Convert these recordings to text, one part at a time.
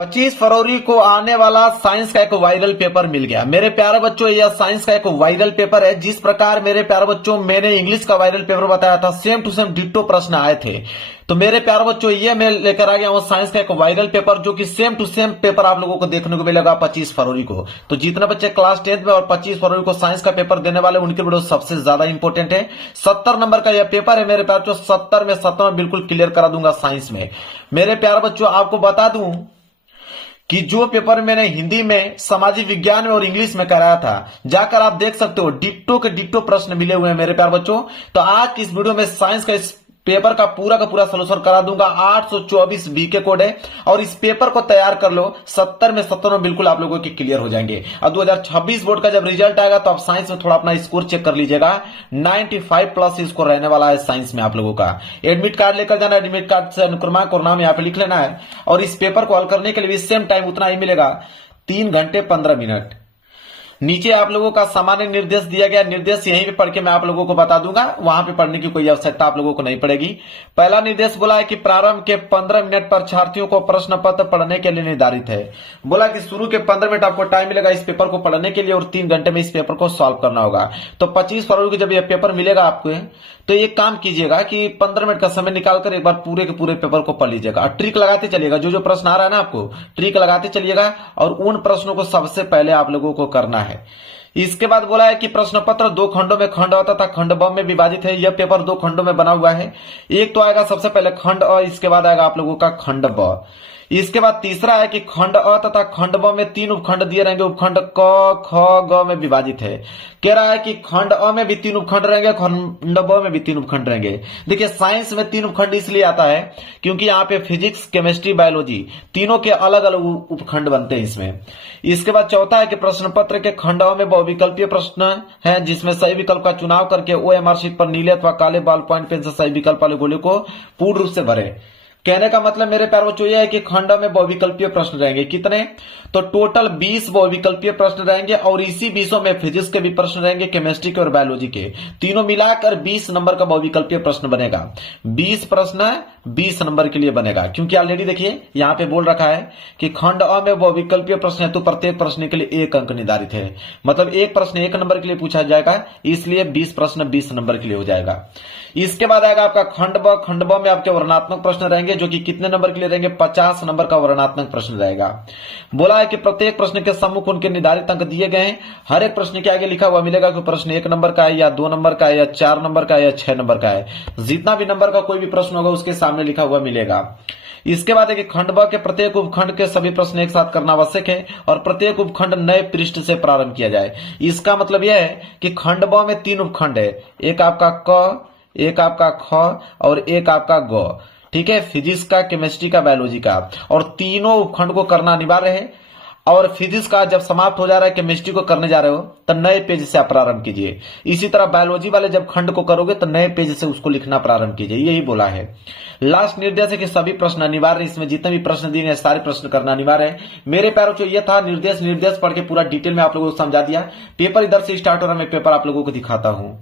25 फरवरी को आने वाला साइंस का एक वायरल पेपर मिल गया। मेरे प्यारे बच्चों, यह साइंस का एक वायरल पेपर है। जिस प्रकार मेरे प्यारे बच्चों मैंने इंग्लिश का वायरल पेपर बताया था, सेम टू सेम डिट्टो प्रश्न आए थे। तो मेरे प्यारे बच्चों, ये मैं लेकर आ गया हूं साइंस का एक वायरल पेपर, जो कि सेम टू सेम पेपर आप लोगों को देखने को मिलेगा 25 फरवरी को। तो जितने बच्चे क्लास 10th में और 25 फरवरी को साइंस का पेपर देने वाले, उनके वीडियो सबसे ज्यादा इंपॉर्टेंट है। 70 नंबर का यह पेपर है मेरे प्यारे बच्चों। 70 में 70 बिल्कुल क्लियर करा दूंगा साइंस में। मेरे प्यारे बच्चों, आपको बता दूं कि जो पेपर मैंने हिंदी में, सामाजिक विज्ञान में और इंग्लिश में कराया था, जाकर आप देख सकते हो, डिट्टो के डिट्टो प्रश्न मिले हुए हैं मेरे प्यारे बच्चों। तो आज की इस वीडियो में साइंस का इस पेपर का पूरा सोल्यूशन करा दूंगा। 824 बीके कोड है और इस पेपर को तैयार कर लो। 70 में 70 में बिल्कुल आप लोगों के क्लियर हो जाएंगे। और 2026 बोर्ड का जब रिजल्ट आएगा तो आप साइंस में थोड़ा अपना स्कोर चेक कर लीजिएगा। 95 प्लस स्कोर रहने वाला है साइंस में आप लोगों का। एडमिट कार्ड लेकर जाना, एडमिट कार्ड से अनुक्रमांक और नाम यहाँ पे लिख लेना है। और इस पेपर को हल करने के लिए भी सेम टाइम उतना ही मिलेगा, 3 घंटे 15 मिनट। नीचे आप लोगों का सामान्य निर्देश दिया गया, निर्देश यहीं पे पढ़ के मैं आप लोगों को बता दूंगा, वहां पे पढ़ने की कोई आवश्यकता आप लोगों को नहीं पड़ेगी। पहला निर्देश बोला है कि प्रारंभ के 15 मिनट परीक्षार्थियों को प्रश्न पत्र पढ़ने के लिए निर्धारित है। बोला कि शुरू के 15 मिनट आपको टाइम मिलेगा इस पेपर को पढ़ने के लिए और 3 घंटे में इस पेपर को सॉल्व करना होगा। तो 25 फरवरी को जब यह पेपर मिलेगा आपको, तो एक काम कीजिएगा कि 15 मिनट का समय निकालकर एक बार पूरे के पूरे पेपर को पढ़ लीजिएगा और ट्रिक लगाते चलिएगा। जो जो प्रश्न आ रहा है ना, आपको ट्रिक लगाते चलिएगा और उन प्रश्नों को सबसे पहले आप लोगों को करना है। इसके बाद बोला है कि प्रश्न पत्र 2 खंडों में, खंड अ तथा खंड ब में विभाजित है। यह पेपर 2 खंडों में बना हुआ है। एक तो आएगा सबसे पहले खंड अ, इसके बाद आएगा आप लोगों का खंड ब। इसके बाद तीसरा है कि खंड अ तथा खंड ब में 3 उपखंड दिए रहेंगे। उपखंड क, ख, ग में विभाजित है। कह रहा है कि खंड अ में भी 3 उपखंड रहेंगे, खंड ब में भी 3 उपखंड रहेंगे। देखिए, साइंस में 3 उपखंड इसलिए आता है क्योंकि यहाँ पे फिजिक्स, केमिस्ट्री, बायोलॉजी तीनों के अलग अलग उपखंड बनते हैं इसमें। इसके बाद चौथा है कि प्रश्न पत्र के खंड अ में बहुविकल्पीय प्रश्न है, जिसमें सही विकल्प का चुनाव करके OMR शीट पर नीले अथवा काले बॉल पॉइंट पेन से सही विकल्प वाले गोले को पूर्ण रूप से भरे। कहने का मतलब मेरे प्यारे बच्चों यह है कि खंड में बहुविकल्पीय प्रश्न रहेंगे। कितने? तो टोटल 20 बहुविकल्पीय प्रश्न रहेंगे और इसी 20 में फिजिक्स के भी प्रश्न रहेंगे, केमिस्ट्री के और बायोलॉजी के। तीनों मिलाकर 20 नंबर का बहुविकल्पीय प्रश्न बनेगा। 20 प्रश्न 20 नंबर के लिए बनेगा, क्योंकि ऑलरेडी देखिए यहाँ पे बोल रखा है कि खंड अ में बहुविकल्पीय प्रश्न है तो प्रत्येक प्रश्न के लिए 1 अंक निर्धारित है। मतलब एक प्रश्न 1 नंबर के लिए पूछा जाएगा, इसलिए 20 प्रश्न 20 नंबर के लिए हो जाएगा। इसके बाद आएगा आपका खंड ब। खंड ब में आपके वर्णनात्मक प्रश्न रहेंगे, जो कि कितने नंबर के लिए रहेंगे? 50 नंबर का वर्णनात्मक प्रश्न रहेगा। बोला है कि प्रत्येक प्रश्न के सम्मुख उनके निर्धारित अंक दिए गए हैं। हर एक प्रश्न के आगे लिखा हुआ मिलेगा कि प्रश्न 1 नंबर का है या 2 नंबर का है या 4 नंबर का है या 6 नंबर का है। जितना भी नंबर का कोई भी प्रश्न होगा उसके सामने लिखा हुआ मिलेगा। इसके बाद है कि खंड ब के प्रत्येक उपखंड के सभी प्रश्न एक साथ करना आवश्यक है और प्रत्येक उपखंड नए पृष्ठ से प्रारंभ किया जाए। इसका मतलब यह है कि खंड ब में 3 उपखंड है, एक आपका क, एक आपका ख और एक आपका ग। ठीक है, फिजिक्स का, केमिस्ट्री का, बायोलॉजी का, और तीनों उपखंड को करना अनिवार्य है। और फिजिक्स का जब समाप्त हो जा रहा है, केमिस्ट्री को करने जा रहे हो, तो नए पेज से आप प्रारंभ कीजिए। इसी तरह बायोलॉजी वाले जब खंड को करोगे तो नए पेज से उसको लिखना प्रारंभ कीजिए, यही बोला है। लास्ट निर्देश है कि सभी प्रश्न अनिवार्य, इसमें जितने भी प्रश्न दिए गए सारे प्रश्न करना अनिवार्य है। मेरे प्यारों को यह था निर्देश पढ़ के पूरा डिटेल में आप लोगों को समझा दिया। पेपर इधर से स्टार्ट हो रहा है, मैं पेपर आप लोगों को दिखाता हूं।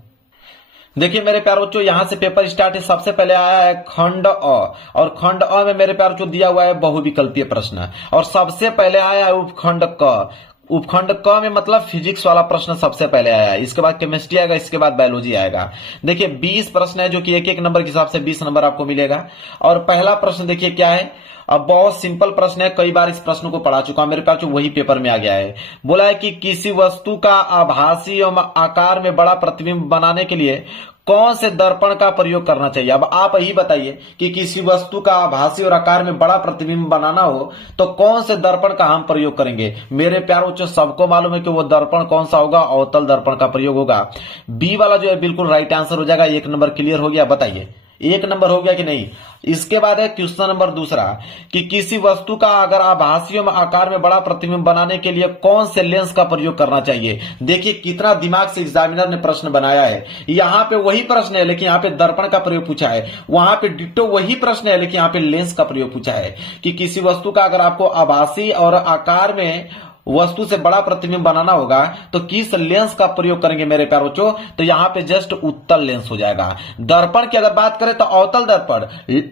देखिए मेरे प्यारे बच्चों, यहां से पेपर स्टार्ट है। सबसे पहले आया है खंड अ, और खंड अ में मेरे प्यारे बच्चों दिया हुआ है बहुविकल्पीय प्रश्न, और सबसे पहले आया है उपखंड क। उपखंड क में मतलब फिजिक्स वाला प्रश्न सबसे पहले आया है। इसके बाद केमिस्ट्री आएगा, इसके बाद बायोलॉजी आएगा। देखिए 20 प्रश्न है, जो कि एक नंबर के हिसाब से 20 नंबर आपको मिलेगा। और पहला प्रश्न देखिए क्या है। अब बहुत सिंपल प्रश्न है, कई बार इस प्रश्न को पढ़ा चुका हूं मेरे पास, वही पेपर में आ गया है। बोला है कि किसी वस्तु का आभासी एवं आकार में बड़ा प्रतिबिंब बनाने के लिए कौन से दर्पण का प्रयोग करना चाहिए। अब आप ही बताइए कि किसी वस्तु का आभासी और आकार में बड़ा प्रतिबिंब बनाना हो तो कौन से दर्पण का हम प्रयोग करेंगे। मेरे प्यारों बच्चों, सबको मालूम है कि वो दर्पण कौन सा होगा, अवतल दर्पण का प्रयोग होगा। बी वाला जो है बिल्कुल राइट आंसर हो जाएगा। 1 नंबर क्लियर हो गया, बताइए 1 नंबर हो गया कि नहीं। इसके बाद है क्वेश्चन नंबर दूसरा कि किसी वस्तु का अगर आभासी आकार में बड़ा प्रतिबिंब बनाने के लिए कौन से लेंस का प्रयोग करना चाहिए। देखिए कितना दिमाग से एग्जामिनर ने प्रश्न बनाया है। यहां पे वही प्रश्न है लेकिन यहां पे दर्पण का प्रयोग पूछा है, वहां पे डिट्टो वही प्रश्न है लेकिन यहां पे लेंस का प्रयोग पूछा है कि किसी वस्तु का अगर आपको आभासी और आकार में वस्तु से बड़ा प्रतिबिंब बनाना होगा तो किस लेंस का प्रयोग करेंगे मेरे प्यारे बच्चों? तो यहां पे जस्ट उत्तल लेंस हो जाएगा। दर्पण की अगर बात करें तो अवतल दर्पण,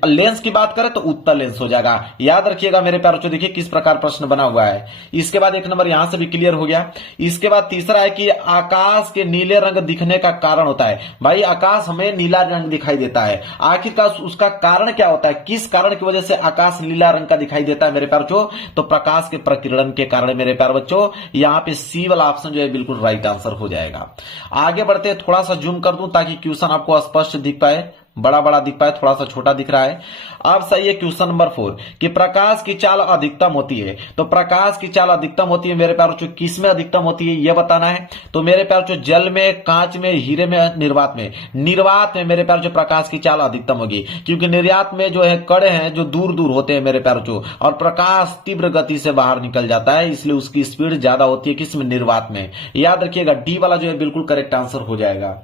लेंस की बात करें तो उत्तल लेंस हो जाएगा। याद रखिएगा मेरे प्यारे बच्चों, देखिए किस प्रकार प्रश्न बना हुआ है। इसके बाद एक नंबर यहां से भी क्लियर हो गया। इसके बाद तीसरा है कि आकाश के नीले रंग दिखने का कारण होता है। भाई आकाश हमें नीला रंग दिखाई देता है, आखिरकार उसका कारण क्या होता है? किस कारण की वजह से आकाश नीला रंग का दिखाई देता है मेरे प्यारे बच्चों? तो प्रकाश के प्रकीर्णन के कारण मेरे प्यारे बच्चों। यहां पे सी वाला ऑप्शन जो है बिल्कुल राइट आंसर हो जाएगा। आगे बढ़ते हैं, थोड़ा सा जूम कर दूं ताकि क्वेश्चन आपको स्पष्ट दिख पाए, बड़ा बड़ा दिख पाए, थोड़ा सा छोटा दिख रहा है। अब सही है क्वेश्चन नंबर 4 कि प्रकाश की चाल अधिकतम होती है। तो प्रकाश की चाल अधिकतम होती है मेरे प्यारे बच्चों, किस में अधिकतम होती है यह बताना है। तो मेरे प्यारे बच्चों जल में, कांच में, हीरे में, निर्वात में। निर्वात में मेरे प्यारे बच्चों प्रकाश की चाल अधिकतम होगी, क्योंकि निर्यात में जो है कण हैं जो दूर दूर होते हैं मेरे प्यारे बच्चों, और प्रकाश तीव्र गति से बाहर निकल जाता है, इसलिए उसकी स्पीड ज्यादा होती है किसमें? निर्वात में। याद रखिएगा डी वाला जो है बिल्कुल करेक्ट आंसर हो जाएगा।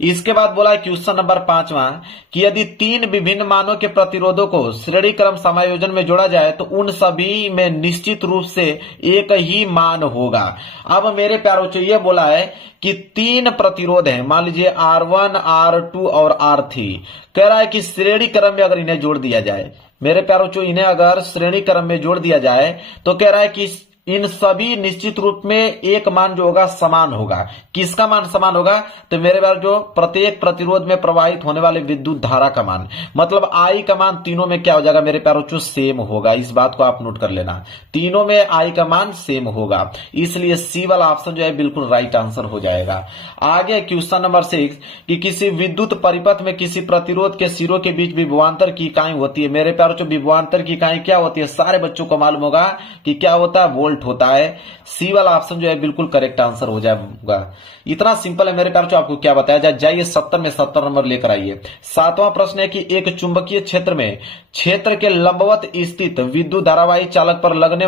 इसके बाद बोला क्वेश्चन नंबर 5वां कि यदि 3 विभिन्न मानों के प्रतिरोधों को श्रेणी क्रम समायोजन में जोड़ा जाए तो उन सभी में निश्चित रूप से एक ही मान होगा। अब मेरे प्यारे बच्चों ये बोला है कि 3 प्रतिरोध हैं, मान लीजिए R1, R2 और R3। कह रहा है कि श्रेणी क्रम में अगर इन्हें जोड़ दिया जाए, मेरे प्यारे बच्चों इन्हें अगर श्रेणी क्रम में जोड़ दिया जाए तो कह रहा है कि इन सभी निश्चित रूप में एक मान जो होगा समान होगा। किसका मान समान होगा? तो मेरे बार जो प्रत्येक प्रतिरोध में प्रवाहित होने वाले विद्युत धारा का मान, मतलब आई का मान तीनों में क्या हो जाएगा मेरे प्यारे बच्चों? सेम होगा। इस बात को आप नोट कर लेना, तीनों में आई का मान सेम होगा, इसलिए सी वाला ऑप्शन जो है बिल्कुल राइट आंसर हो जाएगा। आगे क्वेश्चन नंबर 6 कि किसी विद्युत परिपथ में किसी प्रतिरोध के सिरों के बीच विभवांतर की इकाई होती है। मेरे प्यारे बच्चों विभवांतर की इकाई क्या होती है? सारे बच्चों को मालूम होगा कि क्या होता है? वोल्ट होता है। सी वाला ऑप्शन जो है बिल्कुल करेक्ट आंसर हो जाएगा। इतना सिंपल है मेरे प्यारे बच्चों, आपको क्या बताया जाए। जाइए 70 में 70 नंबर लेकर आइए। 7वां प्रश्न है कि एक चुंबकीय क्षेत्र में क्षेत्र के लंबवत स्थित विद्युत धारावाही चालक पर लगने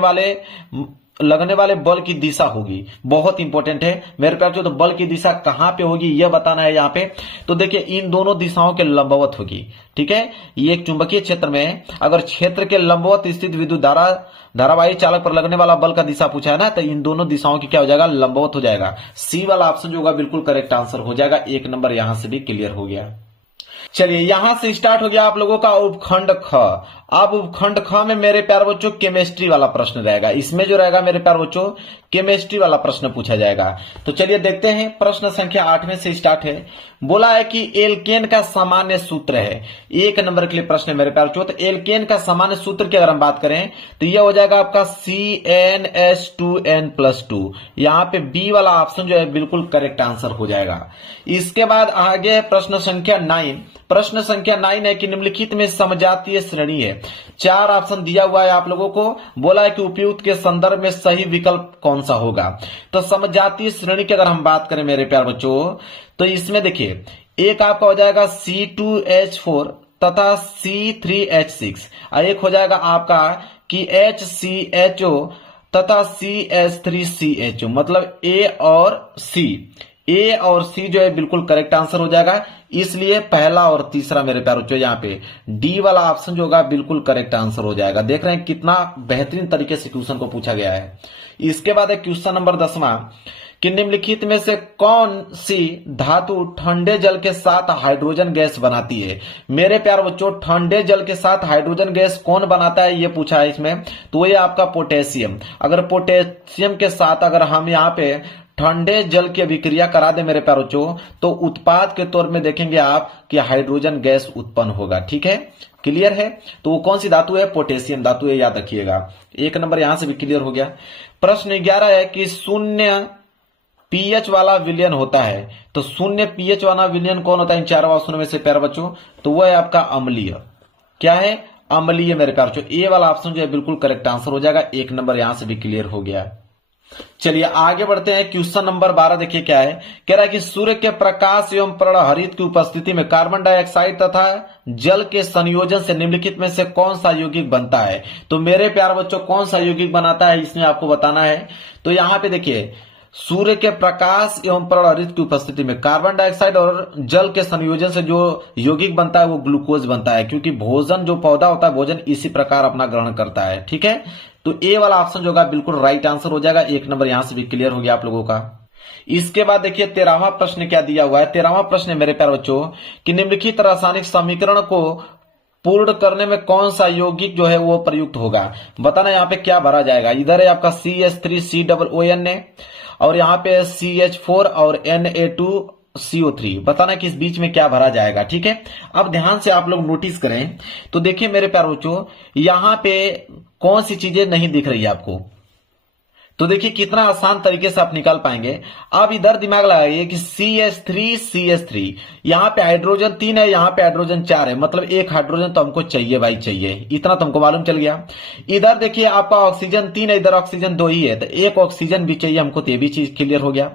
वाले बल की दिशा होगी। बहुत इंपॉर्टेंट है मेरे प्यारे बच्चों, तो बल की दिशा कहां पे होगी यह बताना है यहां पे। तो देखिए इन दोनों दिशाओं के लंबवत होगी, ठीक है। ये एक चुंबकीय क्षेत्र में अगर क्षेत्र के लंबवत स्थित विद्युत धारावाही चालक पर लगने वाला बल का दिशा पूछा है ना, तो इन दोनों दिशाओं की क्या हो जाएगा? लंबवत हो जाएगा। सी वाला ऑप्शन जो होगा बिल्कुल करेक्ट आंसर हो जाएगा। एक नंबर यहां से भी क्लियर हो गया। चलिए यहां से स्टार्ट हो गया आप लोगों का उपखंड ख। अब उपखंड ख में मेरे प्यारे बच्चों केमिस्ट्री वाला प्रश्न रहेगा। इसमें जो रहेगा मेरे प्यारे बच्चों केमिस्ट्री वाला प्रश्न पूछा जाएगा। तो चलिए देखते हैं, प्रश्न संख्या 8 में से स्टार्ट है। बोला है कि एल्केन का सामान्य सूत्र है। 1 नंबर के लिए प्रश्न है मेरे प्यारे बच्चों। तो एल्केन का सामान्य सूत्र की अगर हम बात करें तो यह हो जाएगा आपका CnH2n+2। यहां पे बी वाला ऑप्शन जो है बिल्कुल करेक्ट आंसर हो जाएगा। इसके बाद आगे प्रश्न संख्या 9। प्रश्न संख्या 9 है कि निम्नलिखित में समजातीय श्रेणी है। 4 ऑप्शन दिया हुआ है आप लोगों को। बोला है कि उपयुक्त के संदर्भ में सही विकल्प कौन सा होगा। तो समजातीय श्रेणी की अगर हम बात करें मेरे प्यारे बच्चों तो इसमें देखिए एक आपका हो जाएगा C2H4 तथा C3H6, एक हो जाएगा आपका कि HCHO तथा CH3CHO, मतलब A और C जो है बिल्कुल करेक्ट आंसर हो जाएगा। इसलिए पहला और तीसरा मेरे प्यारे बच्चों यहाँ पे डी वाला ऑप्शन जो होगा बिल्कुल करेक्ट आंसर हो जाएगा। देख रहे हैं कितना बेहतरीन तरीके से क्वेश्चन को पूछा गया है। इसके बाद है क्वेश्चन नंबर 10वां कि निम्नलिखित में से कौन सी धातु ठंडे जल के साथ हाइड्रोजन गैस बनाती है। मेरे प्यारे बच्चों ठंडे जल के साथ हाइड्रोजन गैस कौन बनाता है ये पूछा है इसमें। तो ये आपका पोटेशियम। अगर पोटेशियम के साथ अगर हम यहाँ पे ठंडे जल की अभिक्रिया करा दे मेरे प्यारे बच्चों तो उत्पाद के तौर में देखेंगे आप कि हाइड्रोजन गैस उत्पन्न होगा। ठीक है, क्लियर है। तो वो कौन सी धातु है? पोटेशियम धातु है, याद रखिएगा। 1 नंबर यहां से भी क्लियर हो गया। प्रश्न 11 है कि 0 पीएच वाला विलयन होता है। तो 0 पीएच वाला विलयन कौन होता है इन 4 ऑप्शनों में से प्यारे बच्चों? तो वह है आपका अम्लीय। क्या है? अम्लीय मेरे प्यारे बच्चों। ए वाला ऑप्शन जो है बिल्कुल करेक्ट आंसर हो जाएगा। 1 नंबर यहां से भी क्लियर हो गया। चलिए आगे बढ़ते हैं। क्वेश्चन नंबर 12 देखिए क्या है। कह रहा है कि सूर्य के प्रकाश एवं पर्णहरित की उपस्थिति में कार्बन डाइऑक्साइड तथा जल के संयोजन से निम्नलिखित में से कौन सा यौगिक बनता है। तो मेरे प्यारे बच्चों कौन सा यौगिक बनाता है इसमें आपको बताना है। तो यहां पे देखिए सूर्य के प्रकाश एवं प्रहरित की उपस्थिति में कार्बन डाइऑक्साइड और जल के संयोजन से जो यौगिक बनता है वो ग्लूकोज बनता है, क्योंकि भोजन जो पौधा होता है भोजन इसी प्रकार अपना ग्रहण करता है। ठीक है, तो ए वाला ऑप्शन जो होगा बिल्कुल राइट आंसर हो जाएगा। 1 नंबर यहां से भी क्लियर हो गया आप लोगों का। इसके बाद देखिए 13वां प्रश्न क्या दिया हुआ है। 13वां प्रश्न है मेरे प्यारे बच्चों कि निम्नलिखित रासायनिक समीकरण को पूर्ण करने में कौन सा यौगिक जो है वो प्रयुक्त होगा। बताना यहाँ पे क्या भरा जाएगा। इधर है आपका CH3COON और यहाँ पे CH4 और Na2CO3। बताना कि इस बीच में क्या भरा जाएगा। ठीक है, अब ध्यान से आप लोग नोटिस करें तो देखिए मेरे प्यारे बच्चों यहाँ पे कौन सी चीजें नहीं दिख रही है आपको, तो देखिए कितना आसान तरीके से आप निकाल पाएंगे। अब इधर दिमाग लगाइए कि CH3 यहाँ पे हाइड्रोजन 3 है, यहाँ पे हाइड्रोजन 4 है, मतलब एक हाइड्रोजन तो हमको चाहिए भाई चाहिए, इतना तो हमको मालूम चल गया। इधर देखिए आपका ऑक्सीजन 3 है, इधर ऑक्सीजन 2 ही है, तो एक ऑक्सीजन भी चाहिए हमको, तो ये भी चीज क्लियर हो गया।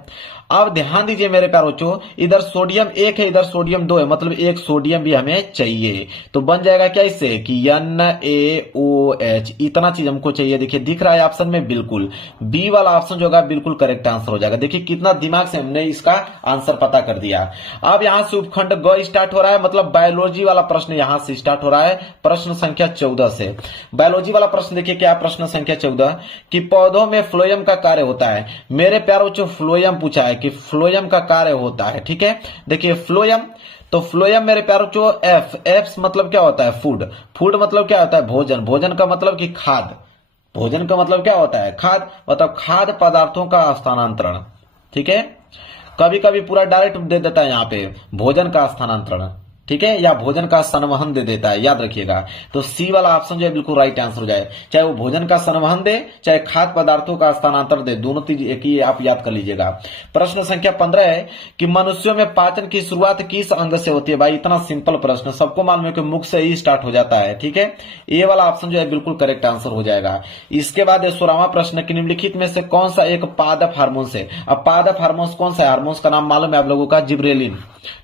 अब ध्यान दीजिए मेरे प्यारे बच्चों, इधर सोडियम 1 है, इधर सोडियम 2 है, मतलब एक सोडियम भी हमें चाहिए, तो बन जाएगा क्या इससे कि NaOH, इतना चीज हमको चाहिए। देखिए दिख रहा है ऑप्शन में, बिल्कुल बी वाला ऑप्शन जो होगा बिल्कुल करेक्ट आंसर हो जाएगा। देखिए कितना दिमाग से हमने इसका आंसर पता कर दिया। अब यहां से उपखंड ग स्टार्ट हो रहा है, मतलब बायोलॉजी वाला प्रश्न यहां से स्टार्ट हो रहा है, प्रश्न संख्या 14 से। बायोलॉजी वाला प्रश्न देखिए क्या, प्रश्न संख्या 14 कि पौधों में फ्लोएम का कार्य होता है। मेरे प्यारे बच्चों फ्लोएम पूछा है कि फ्लोएम का कार्य होता है। ठीक है, देखिए फ्लोएम, तो फ्लोएम मेरे प्यारे बच्चों एफ मतलब क्या होता है, फूड, फूड मतलब क्या होता है, भोजन, भोजन का मतलब कि खाद, भोजन का मतलब क्या होता है, खाद, मतलब खाद्य पदार्थों का स्थानांतरण। ठीक है, कभी कभी पूरा डायरेक्ट दे देता है यहाँ पे भोजन का स्थानांतरण, ठीक है, या भोजन का संवहन दे देता है, याद रखिएगा। तो सी वाला ऑप्शन जो है बिल्कुल राइट आंसर हो जाए, चाहे वो भोजन का संवहन दे चाहे खाद्य पदार्थों का स्थानांतरण दे, दोनों चीज एक ही आप याद कर लीजिएगा। प्रश्न संख्या 15 है कि मनुष्यों में पाचन की शुरुआत किस अंग से होती है। भाई इतना सिंपल प्रश्न, सबको मालूम है कि मुख से ही स्टार्ट हो जाता है। ठीक है, ए वाला ऑप्शन जो है बिल्कुल करेक्ट आंसर हो जाएगा। इसके बाद 16वां प्रश्न कि निम्नलिखित में से कौन सा एक पादप हार्मोन से। अब पादप हार्मोन कौन सा है, हार्मोन्स का नाम मालूम है आप लोगों का, जिब्रेलिन।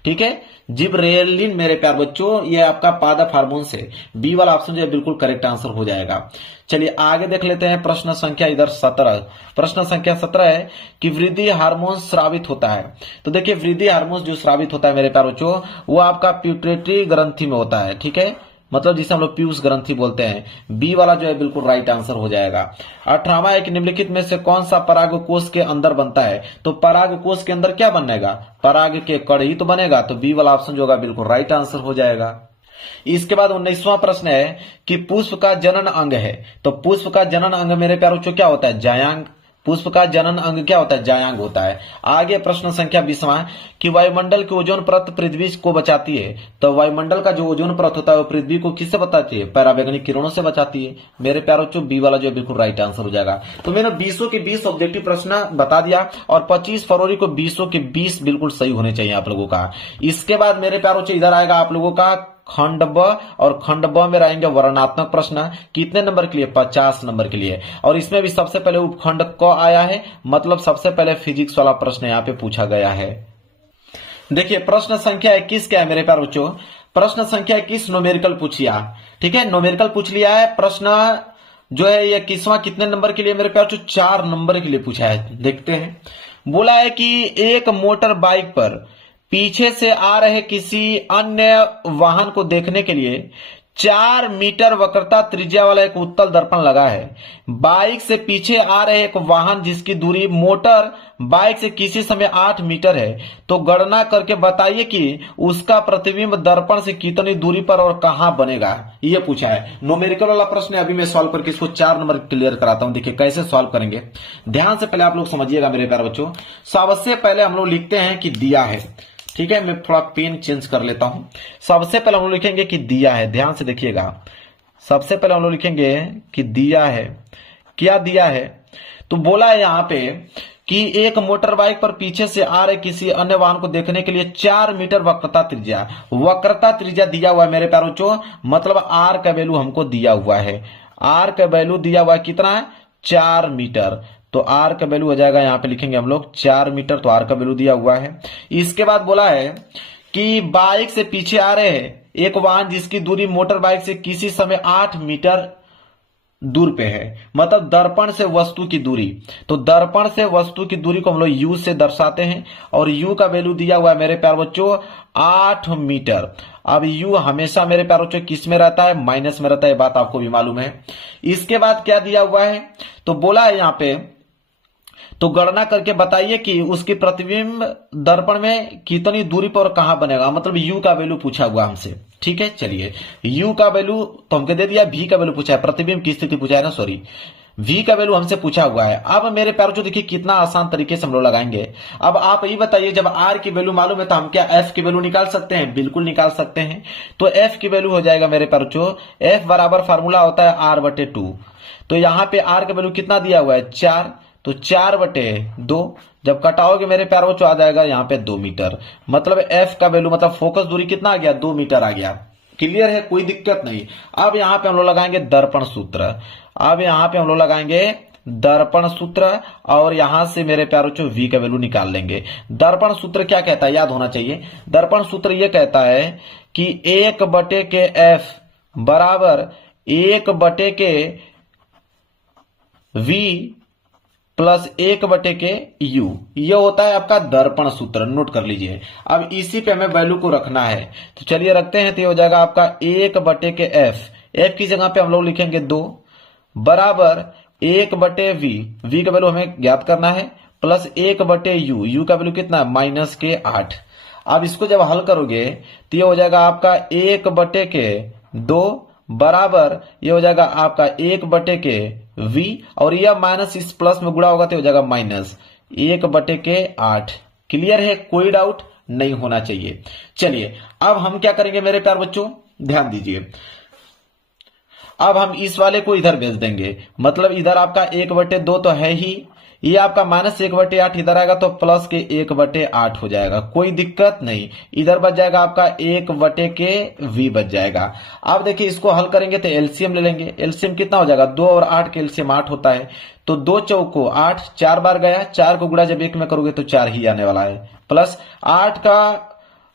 ठीक है, जिब्रेलिन मेरे प्यार बच्चों ये आपका पादप हार्मोन से, बी वाला ऑप्शन जो है बिल्कुल करेक्ट आंसर हो जाएगा। चलिए आगे देख लेते हैं प्रश्न संख्या इधर 17। प्रश्न संख्या 17 है कि वृद्धि हार्मोन स्रावित होता है। तो देखिए वृद्धि हार्मोन जो स्रावित होता है मेरे प्यार बच्चों वो आपका प्यूटरी ग्रंथि में होता है। ठीक है, मतलब जिसे हम लोग पीयूष ग्रंथि बोलते हैं। बी वाला जो है बिल्कुल राइट आंसर हो जाएगा। 18वां है कि निम्नलिखित में से कौन सा पराग कोष के अंदर बनता है। तो पराग कोष के अंदर क्या बनेगा, पराग के कण ही तो बनेगा, तो बी वाला ऑप्शन जो होगा बिल्कुल राइट आंसर हो जाएगा। इसके बाद 19वां प्रश्न है कि पुष्प का जनन अंग है। तो पुष्प का जनन अंग मेरे प्यारे बच्चों क्या होता है, जायांग। पुष्प का जनन अंग क्या होता है, जायांग होता है। आगे प्रश्न संख्या 20वां कि वायुमंडल की ओजोन परत पृथ्वी को बचाती है। तो वायुमंडल का जो ओजोन परत होता है वो पृथ्वी को किससे बचाती है, पराबैंगनी किरणों से बचाती है। मेरे प्यारे बच्चों बी वाला जो है बिल्कुल राइट आंसर हो जाएगा। तो मैंने 20 के 20 ऑब्जेक्टिव प्रश्न बता दिया और 25 फरवरी को 20 के 20 बिल्कुल सही होने चाहिए आप लोगों का। इसके बाद मेरे प्यारे बच्चों इधर आएगा आप लोगों का खंड ब, और खंड ब में रहेंगे वर्णनात्मक प्रश्न। कितने नंबर के लिए, 50 नंबर के लिए। और इसमें भी सबसे पहले उपखंड क आया है, मतलब सबसे पहले फिजिक्स वाला प्रश्न यहाँ पे पूछा गया है। देखिए प्रश्न संख्या 21 क्या है मेरे प्यारे बच्चों, प्रश्न संख्या 21 न्यूमेरिकल पूछ लिया। ठीक है, न्यूमेरिकल पूछ लिया है। प्रश्न जो है ये 21वां कितने नंबर के लिए मेरे प्यारे बच्चों, 4 नंबर के लिए पूछा है। देखते हैं, बोला है कि एक मोटर बाइक पर पीछे से आ रहे किसी अन्य वाहन को देखने के लिए 4 मीटर वक्रता त्रिज्या वाला एक उत्तल दर्पण लगा है। बाइक से पीछे आ रहे एक वाहन जिसकी दूरी मोटर बाइक से किसी समय 8 मीटर है, तो गणना करके बताइए कि उसका प्रतिबिंब दर्पण से कितनी दूरी पर और कहां बनेगा। ये पूछा है न्यूमेरिकल वाला प्रश्न है। अभी मैं सॉल्व करके इसको 4 नंबर क्लियर कराता हूं। देखिए कैसे सॉल्व करेंगे, ध्यान से पहले आप लोग समझिएगा मेरे प्यारे बच्चों। सबसे पहले हम लोग लिखते हैं कि दिया है। ठीक है, मैं थोड़ा पेन चेंज कर लेता हूं। सबसे पहले हम लोग लिखेंगे कि दिया है, ध्यान से देखिएगा। सबसे पहले हम लोग लिखेंगे कि दिया है। क्या दिया है, तो बोला है यहां पे कि एक मोटर बाइक पर पीछे से आ रहे किसी अन्य वाहन को देखने के लिए 4 मीटर वक्रता त्रिज्या, वक्रता त्रिज्या दिया हुआ है मेरे प्यारे बच्चों, मतलब आर का वैल्यू हमको दिया हुआ है। आर का वैल्यू दिया हुआ है कितना है, 4 मीटर। तो आर का वैल्यू हो जाएगा, यहां पे लिखेंगे हम लोग 4 मीटर, तो आर का वैल्यू दिया हुआ है। इसके बाद बोला है कि बाइक से पीछे आ रहे हैं एक वाहन जिसकी दूरी मोटर बाइक से किसी समय 8 मीटर दूर पे है, मतलब दर्पण से वस्तु की दूरी। तो दर्पण से वस्तु की दूरी को हम लोग u से दर्शाते हैं और u का वैल्यू दिया हुआ है मेरे प्यार बच्चों 8 मीटर। अब u हमेशा मेरे प्यार बच्चों किस में रहता है, माइनस में रहता है, बात आपको भी मालूम है। इसके बाद क्या दिया हुआ है, तो बोला है यहां पे, तो गणना करके बताइए कि उसकी प्रतिबिंब दर्पण में कितनी दूरी पर कहां बनेगा, मतलब u का वैल्यू पूछा हुआ हमसे। ठीक है, चलिए u का वैल्यू तो हमको दे दिया, v का वैल्यू पूछा है, प्रतिबिंब की स्थिति पूछा है ना, सॉरी v का वैल्यू हमसे पूछा हुआ है। अब मेरे प्यारों जो देखिए कितना आसान तरीके से हम लोग लगाएंगे। अब आप ये बताइए, जब r की वैल्यू मालूम है तो हम क्या f की वैल्यू निकाल सकते हैं, बिल्कुल निकाल सकते हैं। तो f की वैल्यू हो जाएगा मेरे प्यारों, f बराबर फार्मूला होता है r/2। तो यहाँ पे r का वैल्यू कितना दिया हुआ है 4, तो 4/2 जब कटाओगे मेरे प्यारे बच्चों आ जाएगा यहाँ पे 2 मीटर। मतलब f का वैल्यू मतलब फोकस दूरी कितना आ गया, 2 मीटर आ गया। क्लियर है, कोई दिक्कत नहीं। अब यहाँ पे हम लोग लगाएंगे दर्पण सूत्र। अब यहाँ पे हम लोग लगाएंगे दर्पण सूत्र और यहां से मेरे प्यारे बच्चों v का वैल्यू निकाल लेंगे। दर्पण सूत्र क्या कहता है, याद होना चाहिए। दर्पण सूत्र ये कहता है कि 1/f बराबर 1/v प्लस 1/u, ये होता है आपका दर्पण सूत्र, नोट कर लीजिए। अब इसी पे हमें वैल्यू को रखना है, तो चलिए रखते हैं। तो ये हो जाएगा आपका 1/f, f की जगह पे हम लोग लिखेंगे 2 बराबर 1/v, v का वैल्यू हमें ज्ञात करना है, प्लस 1/u, u का वैल्यू कितना है -8। अब इसको जब हल करोगे तो ये हो जाएगा आपका 1/2 बराबर ये हो जाएगा आपका 1/v और यह माइनस इस प्लस में गुणा होगा तो हो जाएगा -1/8। क्लियर है, कोई डाउट नहीं होना चाहिए। चलिए अब हम क्या करेंगे मेरे प्यार बच्चों, ध्यान दीजिए। अब हम इस वाले को इधर भेज देंगे, मतलब इधर आपका 1/2 तो है ही, ये आपका -1/8 इधर आएगा तो प्लस के 1/8 हो जाएगा, कोई दिक्कत नहीं। इधर बच जाएगा आपका 1/v बच जाएगा। अब देखिए इसको हल करेंगे तो एलसीएम ले लेंगे। एलसीएम कितना हो जाएगा, 2 और 8 के एलसीएम 8 होता है, तो 2 चौको 8, 4 बार गया, 4 को गुणा जब 1 में करोगे तो 4 ही आने वाला है, प्लस 8 का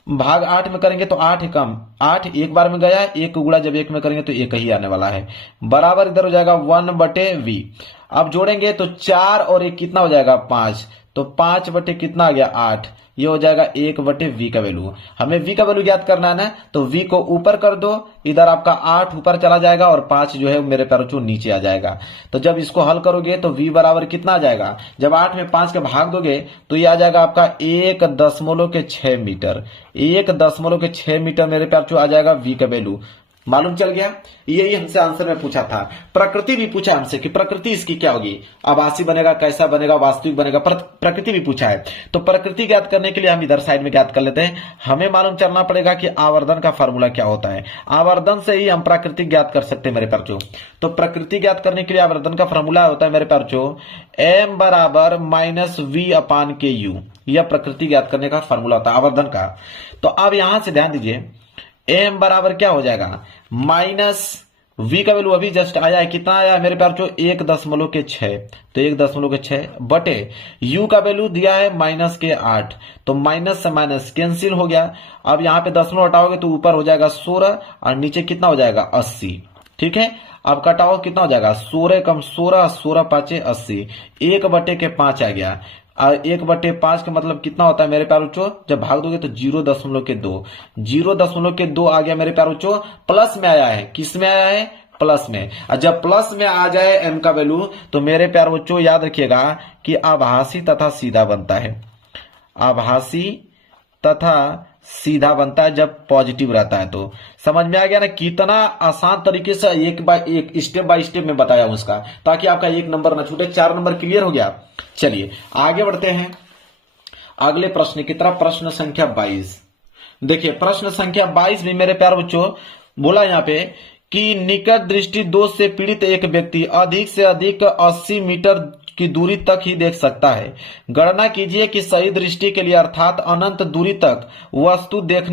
भाग 8 में करेंगे तो 8 कम 8 एक बार में गया, 1 को गुणा जब 1 में करेंगे तो 1 ही आने वाला है, बराबर इधर हो जाएगा 1/v। अब जोड़ेंगे तो 4 और 1 कितना हो जाएगा 5, तो 5 कितना आ गया 8, ये हो जाएगा 1/v का वैल्यू। हमें v का वैल्यू ज्ञात करना है ना, तो v को ऊपर कर दो, इधर आपका 8 ऊपर चला जाएगा और 5 जो है मेरे प्यारों चो नीचे आ जाएगा। तो जब इसको हल करोगे तो v बराबर कितना आ जाएगा, जब 8 में 5 के भाग दोगे तो ये आ जाएगा आपका 1.6 मीटर। 1.6 मीटर मेरे प्यार चो आ जाएगा v का वैल्यू। मालूम चल गया, यही हमसे आंसर में पूछा था। प्रकृति भी पूछा हमसे कि प्रकृति इसकी क्या होगी, आभासी बनेगा, कैसा बनेगा, वास्तविक बनेगा, प्रकृति भी पूछा है। तो प्रकृति ज्ञात करने के लिए हम इधर साइड में ज्ञात कर लेते हैं। हमें मालूम चलना पड़ेगा कि आवर्धन का फॉर्मूला क्या होता है, आवर्धन से ही हम प्राकृतिक ज्ञात कर सकते हैं मेरे प्यारों। तो प्रकृति ज्ञात करने के लिए आवर्धन का फॉर्मूला होता है मेरे प्यारों m बराबर -v/ku, यह प्रकृति ज्ञात करने का फॉर्मूला होता है आवर्धन का। तो अब यहां से ध्यान दीजिए, m बराबर क्या हो जाएगा, -v का वैल्यू अभी जस्ट आया है, कितना आया है मेरे प्यार चो 1.6, तो 1.6 बटे u का वैल्यू दिया है -8, तो माइनस से माइनस कैंसिल हो गया। अब यहाँ पे दशमलव हटाओगे तो ऊपर हो जाएगा 16 और नीचे कितना हो जाएगा 80। ठीक है, अब कटाओ कितना हो जाएगा 16 कम 16, 16 5 80, 1/5 आ गया। 1/5 का मतलब कितना होता है मेरे प्यारों चो, जब भाग दोगे तो 0.2, 0.2 आ गया मेरे प्यारों चो, प्लस में आया है, किस में आया है, प्लस में। और जब प्लस में आ जाए m का वैल्यू तो मेरे प्यारों चो याद रखिएगा कि आभासी तथा सीधा बनता है, आभासी तथा सीधा बनता है जब पॉजिटिव रहता है। तो समझ में आ गया ना, कितना आसान तरीके से एक स्टेप बाय स्टेप में बताया हूं उसका, ताकि आपका 1 नंबर ना छूटे। 4 नंबर क्लियर हो गया। चलिए आगे बढ़ते हैं अगले प्रश्न की तरफ। प्रश्न संख्या 22 देखिए, प्रश्न संख्या 22 में मेरे प्यारे बच्चों बोला यहाँ पे कि निकट दृष्टि दोष से पीड़ित एक व्यक्ति अधिक से अधिक 80 मीटर की दूरी तक ही देख सकता है। गणना कीजिए कि सही दृष्टि के लिए अर्थात अनंत दूरी तक वस्तु देख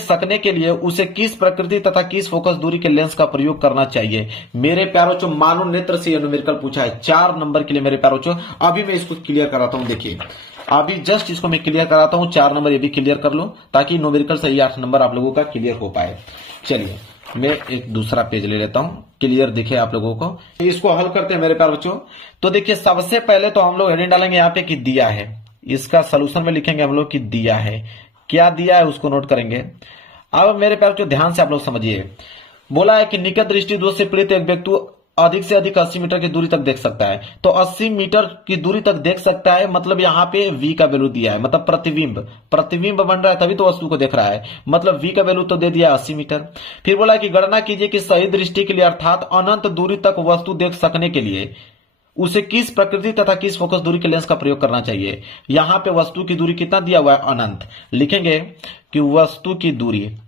सकने के लिए उसे किस प्रकृति तथा किस फोकस दूरी के लेंस का प्रयोग करना चाहिए। मेरे प्यारों चो मानव नेत्र से यह न्यूमेरिकल पूछा है 4 नंबर के लिए मेरे प्यारों चो। अभी मैं इसको क्लियर कराता हूं, देखिए अभी जस्ट इसको मैं क्लियर कराता हूं, 4 नंबर ये भी क्लियर कर लो ताकि न्यूमेरिकल से 8 नंबर आप लोगों का क्लियर हो पाए। चलिए मैं एक दूसरा पेज ले लेता हूं, क्लियर दिखे आप लोगों को। इसको हल करते हैं मेरे प्यारे बच्चों। तो देखिए सबसे पहले तो हम लोग हेडिंग डालेंगे यहाँ पे कि दिया है, इसका सोल्यूशन में लिखेंगे हम लोग कि दिया है, क्या दिया है उसको नोट करेंगे। अब मेरे प्यारे बच्चों ध्यान से आप लोग समझिए, बोला है कि निकट दृष्टि दोष से पीड़ित एक व्यक्ति अधिक से अधिक 80 मीटर की दूरी तक देख सकता है। तो 80 मीटर की दूरी तक देख सकता है, मतलब यहाँ पे v का वैल्यू दिया है, मतलब प्रतिबिंब बन रहा है तभी तो वस्तु को देख रहा है, मतलब v का वैल्यू तो दे दिया 80 मीटर। फिर बोला कि गणना कीजिए कि सही दृष्टि के लिए अर्थात अनंत दूरी तक वस्तु देख सकने के लिए उसे किस प्रकृति तथा किस फोकस दूरी के लेंस का प्रयोग करना चाहिए। यहाँ पे वस्तु की दूरी कितना दिया हुआ है, अनंत। लिखेंगे कि वस्तु की दूरी,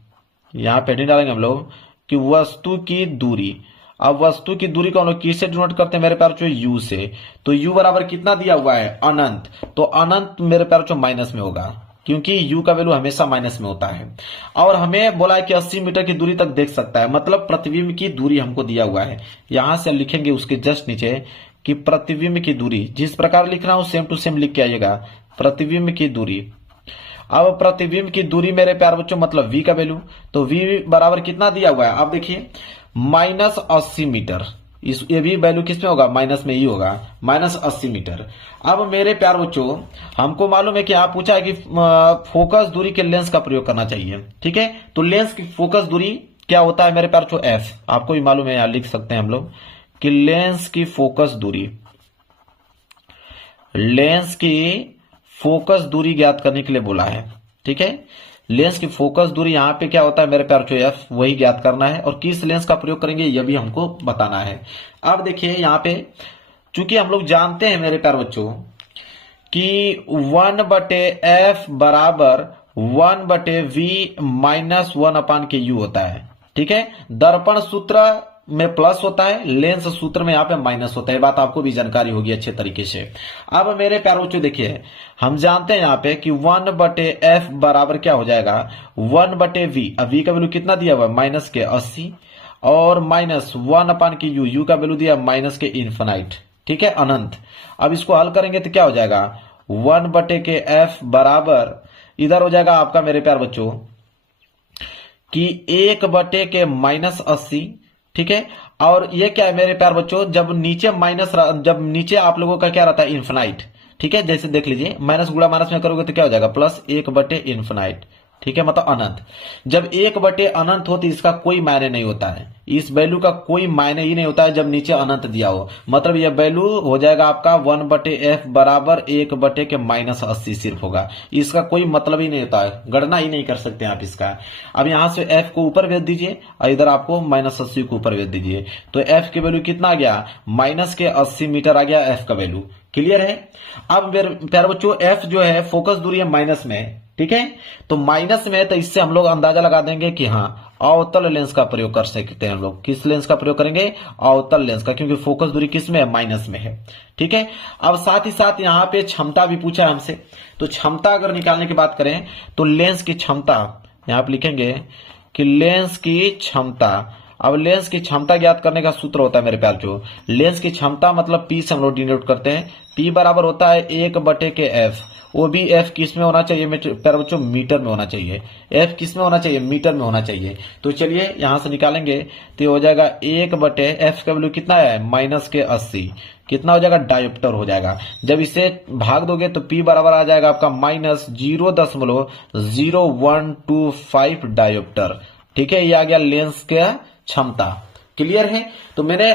यहाँ पे डालेंगे हम लोग कि वस्तु की दूरी। अब वस्तु की दूरी को हम लोग किससे डिनोट करते हैं मेरे प्यारे बच्चों, यू से। तो यू बराबर कितना दिया हुआ है, अनंत। तो अनंत मेरे प्यारे बच्चों माइनस में होगा, क्योंकि यू का वैल्यू हमेशा माइनस में होता है। और हमें बोला है कि 80 मीटर की दूरी तक देख सकता है, मतलब प्रतिबिंब की दूरी हमको दिया हुआ है। यहां से लिखेंगे उसके जस्ट नीचे कि प्रतिबिंब की दूरी, जिस प्रकार लिख रहा हूं सेम टू सेम लिख के आइएगा, प्रतिबिंब की दूरी। अब प्रतिबिंब की दूरी मेरे प्यारे बच्चों मतलब v का वैल्यू, तो v बराबर कितना दिया हुआ है, आप देखिए -80 मीटर। इस ये भी वैल्यू किस में होगा, माइनस में ही होगा, -80 मीटर। अब मेरे प्यारे बच्चों हमको मालूम है कि आप पूछा है कि फोकस दूरी के लेंस का प्रयोग करना चाहिए, ठीक है। तो लेंस की फोकस दूरी क्या होता है मेरे प्यारे बच्चों, f। आपको भी मालूम है, यहां लिख सकते हैं हम लोग कि लेंस की फोकस दूरी, लेंस की फोकस दूरी ज्ञात करने के लिए बोला है, ठीक है। लेंस की फोकस दूरी यहाँ पे क्या होता है मेरे प्यारे बच्चों, एफ, वही ज्ञात करना है। और किस लेंस का प्रयोग करेंगे यह भी हमको बताना है। अब देखिए यहाँ पे चूंकि हम लोग जानते हैं मेरे प्यारे बच्चों कि 1/f बराबर 1/v - 1/u होता है, ठीक है। दर्पण सूत्र में प्लस होता है, लेंस सूत्र में यहाँ पे माइनस होता है, बात आपको भी जानकारी होगी अच्छे तरीके से। अब मेरे प्यारे बच्चों देखिए हम जानते हैं यहाँ पे कि 1/f बराबर क्या हो जाएगा, 1/v। अब v का वैल्यू कितना दिया हुआ है, माइनस के 80 और -1/u, u का वैल्यू दिया माइनस के इन्फिनाइट, ठीक है, अनंत। अब इसको हल करेंगे तो क्या हो जाएगा, 1/f बराबर इधर हो जाएगा आपका मेरे प्यारे बच्चों कि 1/-80, ठीक है। और ये क्या है मेरे प्यारे बच्चों, जब नीचे माइनस, जब नीचे आप लोगों का क्या रहता है, इन्फिनाइट, ठीक है। जैसे देख लीजिए माइनस गुणा माइनस में करोगे तो क्या हो जाएगा, +1/इन्फिनाइट, ठीक है, मतलब अनंत। जब 1/अनंत हो तो इसका कोई मायने नहीं होता है, इस वैल्यू का कोई मायने ही नहीं होता है जब नीचे अनंत दिया हो। मतलब यह वैल्यू हो जाएगा आपका 1/f बराबर 1/-80 सिर्फ होगा, इसका कोई मतलब ही नहीं होता है, गणना ही नहीं कर सकते आप इसका। अब यहां से f को ऊपर भेज दीजिए और इधर आपको -80 को ऊपर भेज दीजिए, तो f की वैल्यू कितना आ गया, -80 मीटर आ गया f का वैल्यू। क्लियर है। अब प्यारे बच्चों f जो है फोकस दूरी है माइनस में, ठीक है। तो माइनस में, तो इससे हम लोग अंदाजा लगा देंगे कि हाँ अवतल लेंस का प्रयोग कर सकते हैं हम लोग। किस लेंस का प्रयोग करेंगे, अवतल लेंस का, क्योंकि फोकस दूरी किस में है, माइनस में है, ठीक है। अब साथ ही साथ यहाँ पे क्षमता भी पूछा है हमसे, तो क्षमता अगर निकालने की बात करें तो लेंस की क्षमता यहाँ पे लिखेंगे कि लेंस की क्षमता। अब लेंस की क्षमता ज्ञात करने का सूत्र होता है मेरे प्यार जो, लेंस की क्षमता मतलब P से हम लोग डिनोट करते हैं। P बराबर होता है 1/f, वो भी f किस में होना चाहिए प्यारे बच्चों, मीटर में होना चाहिए। f किस में होना चाहिए, मीटर में होना चाहिए। तो चलिए यहां से निकालेंगे तो हो जाएगा 1/f का वैल्यू कितना है, -80, कितना हो जाएगा, डायोप्टर हो जाएगा। जब इसे भाग दोगे तो P बराबर आ जाएगा आपका -0.0125 डायोप्टर, ठीक है। ये आ गया लेंस का क्षमता। क्लियर है। तो मैंने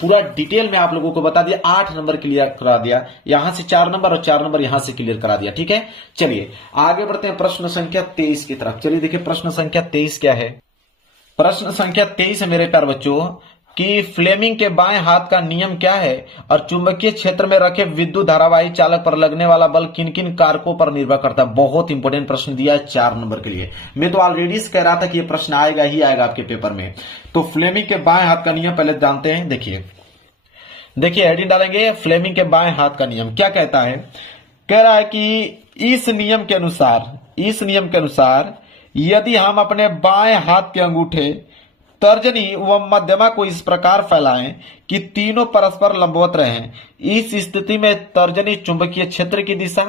पूरा डिटेल में आप लोगों को बता दिया, 8 नंबर क्लियर करा दिया, यहां से 4 नंबर और 4 नंबर यहां से क्लियर करा दिया, ठीक है। चलिए आगे बढ़ते हैं प्रश्न संख्या 23 की तरफ। चलिए देखिए प्रश्न संख्या 23 क्या है। प्रश्न संख्या 23 है मेरे प्यारे बच्चों कि फ्लेमिंग के बाएं हाथ का नियम क्या है और चुंबकीय क्षेत्र में रखे विद्युत धारावाही चालक पर लगने वाला बल किन किन कारकों पर निर्भर करता है। बहुत इंपॉर्टेंट प्रश्न दिया है 4 नंबर के लिए। मैं तो ऑलरेडी कह रहा था कि ये प्रश्न आएगा ही आएगा आपके पेपर में। तो फ्लेमिंग के बाएं हाथ का नियम पहले जानते हैं। देखिए हेडिंग डालेंगे फ्लेमिंग के बाएं हाथ का नियम क्या कहता है। कह रहा है कि इस नियम के अनुसार यदि हम अपने बाएं हाथ के अंगूठे, तर्जनी व मध्यमा को इस प्रकार फैलाएं कि तीनों परस्पर लंबवत रहे। इस स्थिति में तर्जनी चुंबकीय क्षेत्र की दिशा,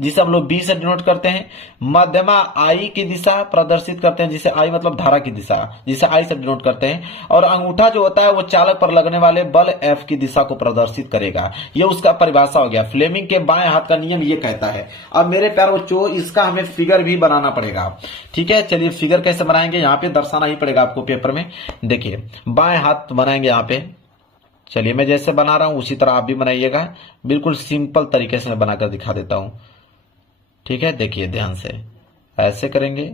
जिसे हम लोग बी से डिनोट करते हैं, मध्यमा आई की दिशा प्रदर्शित करते हैं, जिसे आई मतलब धारा की दिशा, जिसे आई से डिनोट करते हैं, और अंगूठा जो होता है वो चालक पर लगने वाले बल एफ की दिशा को प्रदर्शित करेगा। ये उसका परिभाषा हो गया। फ्लेमिंग के बाएं हाथ का नियम ये कहता है। अब मेरे प्यारे बच्चों, इसका हमें फिगर भी बनाना पड़ेगा। ठीक है, चलिए फिगर कैसे बनाएंगे, यहाँ पे दर्शाना ही पड़ेगा आपको पेपर में। देखिए बाएं हाथ बनाएंगे यहाँ पे। चलिए मैं जैसे बना रहा हूं उसी तरह आप भी बनाइएगा। बिल्कुल सिंपल तरीके से मैं बनाकर दिखा देता हूं। ठीक है, देखिए ध्यान से ऐसे करेंगे,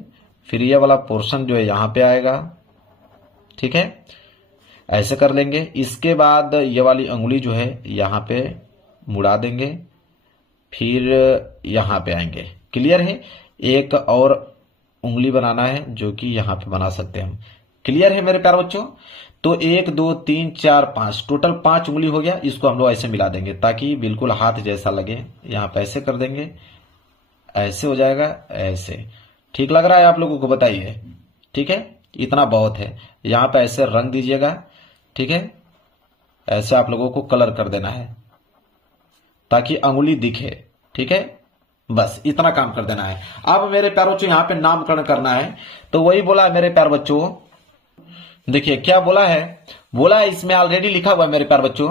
फिर ये वाला पोर्शन जो है यहां पे आएगा। ठीक है, ऐसे कर लेंगे। इसके बाद ये वाली अंगुली जो है यहां पे मुड़ा देंगे, फिर यहां पे आएंगे। क्लियर है। एक और उंगली बनाना है जो कि यहां पे बना सकते हैं हम। क्लियर है मेरे प्यारे बच्चों। तो 1 2 3 4 5 टोटल 5 उंगली हो गया। इसको हम लोग ऐसे मिला देंगे ताकि बिल्कुल हाथ जैसा लगे। यहां पे ऐसे कर देंगे, ऐसे हो जाएगा। ऐसे ठीक लग रहा है आप लोगों को, बताइए। ठीक है, इतना बहुत है। यहां पे ऐसे रंग दीजिएगा। ठीक है, ऐसे आप लोगों को कलर कर देना है ताकि अंगुली दिखे। ठीक है, बस इतना काम कर देना है। अब मेरे प्यारे बच्चों यहां पे नामकरण करना है। तो वही बोला है मेरे प्यारे बच्चों। देखिए क्या बोला है, बोला है इसमें ऑलरेडी लिखा हुआ है मेरे प्यारे बच्चों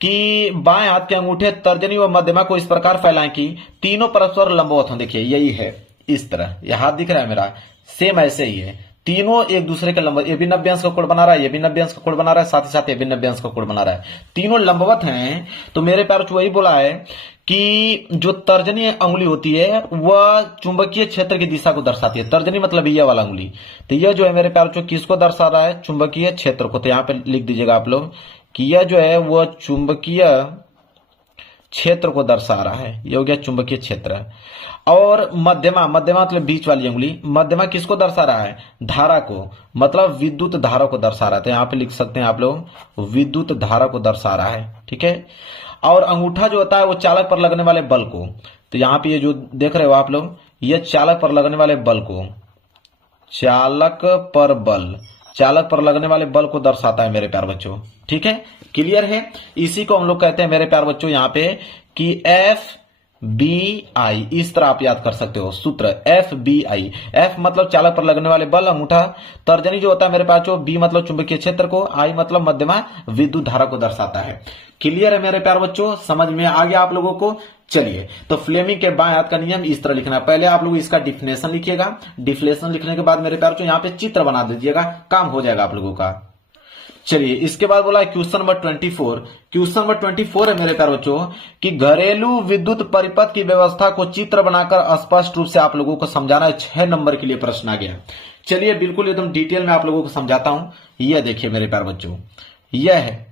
कि बाएं हाथ के अंगूठे तर्जनी व मध्यमा को इस प्रकार फैलाएं कि तीनों परस्पर लंबवत हों। देखिए यही है, इस तरह यह हाथ दिख रहा है मेरा, सेम ऐसे ही है। तीनों एक दूसरे के लंबवत, ये भी 90 अंश का कोण बना रहा है, ये भी 90 अंश का कोण बना रहा है, साथ ही साथ ये भी 90 अंश का कोण बना रहा है। तीनों लंबवत हैं। तो मेरे प्यारे बच्चों वही बोला है कि जो तर्जनी अंगुली होती है वह चुंबकीय क्षेत्र की दिशा को दर्शाती है। तर्जनी मतलब यह वाला अंगुली। तो यह जो है मेरे प्यारे बच्चों किसको दर्शा रहा है, चुंबकीय क्षेत्र को। तो यहां पे लिख दीजिएगा आप लोग कि यह जो है वह चुंबकीय क्षेत्र को दर्शा रहा है। यह हो गया चुंबकीय क्षेत्र। और मध्यमा, मध्यमा मतलब बीच वाली अंगुली, मध्यमा किसको दर्शा रहा है, धारा को, मतलब विद्युत धारा को दर्शा रहा है। तो यहां पे लिख सकते हैं आप लोग विद्युत धारा को दर्शा रहा है। ठीक है, और अंगूठा जो होता है वो चालक पर लगने वाले बल को। तो यहां पे ये जो देख रहे हो आप लोग, ये चालक पर लगने वाले बल को, चालक पर बल, चालक पर लगने वाले बल को दर्शाता है मेरे प्यारे बच्चों। ठीक है, क्लियर है। इसी को हम लोग कहते हैं मेरे प्यारे बच्चों यहां पे कि एफ बी आई। इस तरह आप याद कर सकते हो सूत्र, एफ बी आई। एफ मतलब चालक पर लगने वाले बल, अंगूठा, तर्जनी जो होता है मेरे पास जो, बी मतलब चुंबकीय क्षेत्र को, आई मतलब मध्यमा विद्युत धारा को दर्शाता है। क्लियर है मेरे प्यारे बच्चों, समझ में आ गया आप लोगों को। चलिए, तो फ्लेमिंग के बाएं हाथ का नियम इस तरह लिखना है। पहले आप लोग इसका डिफिनेशन लिखिएगा। डिफिनेशन लिखने के बाद मेरे प्यारे बच्चों यहां पे चित्र बना दीजिएगा, काम हो जाएगा आप लोगों का। चलिए, इसके बाद बोला है क्वेश्चन नंबर 24। क्वेश्चन नंबर 24 है मेरे प्यारे बच्चों कि घरेलू विद्युत परिपथ की व्यवस्था को चित्र बनाकर स्पष्ट रूप से आप लोगों को समझाना है। 6 नंबर के लिए प्रश्न आ गया। चलिए बिल्कुल एकदम डिटेल में आप लोगों को समझाता हूं। यह देखिए मेरे प्यारे बच्चों, यह है।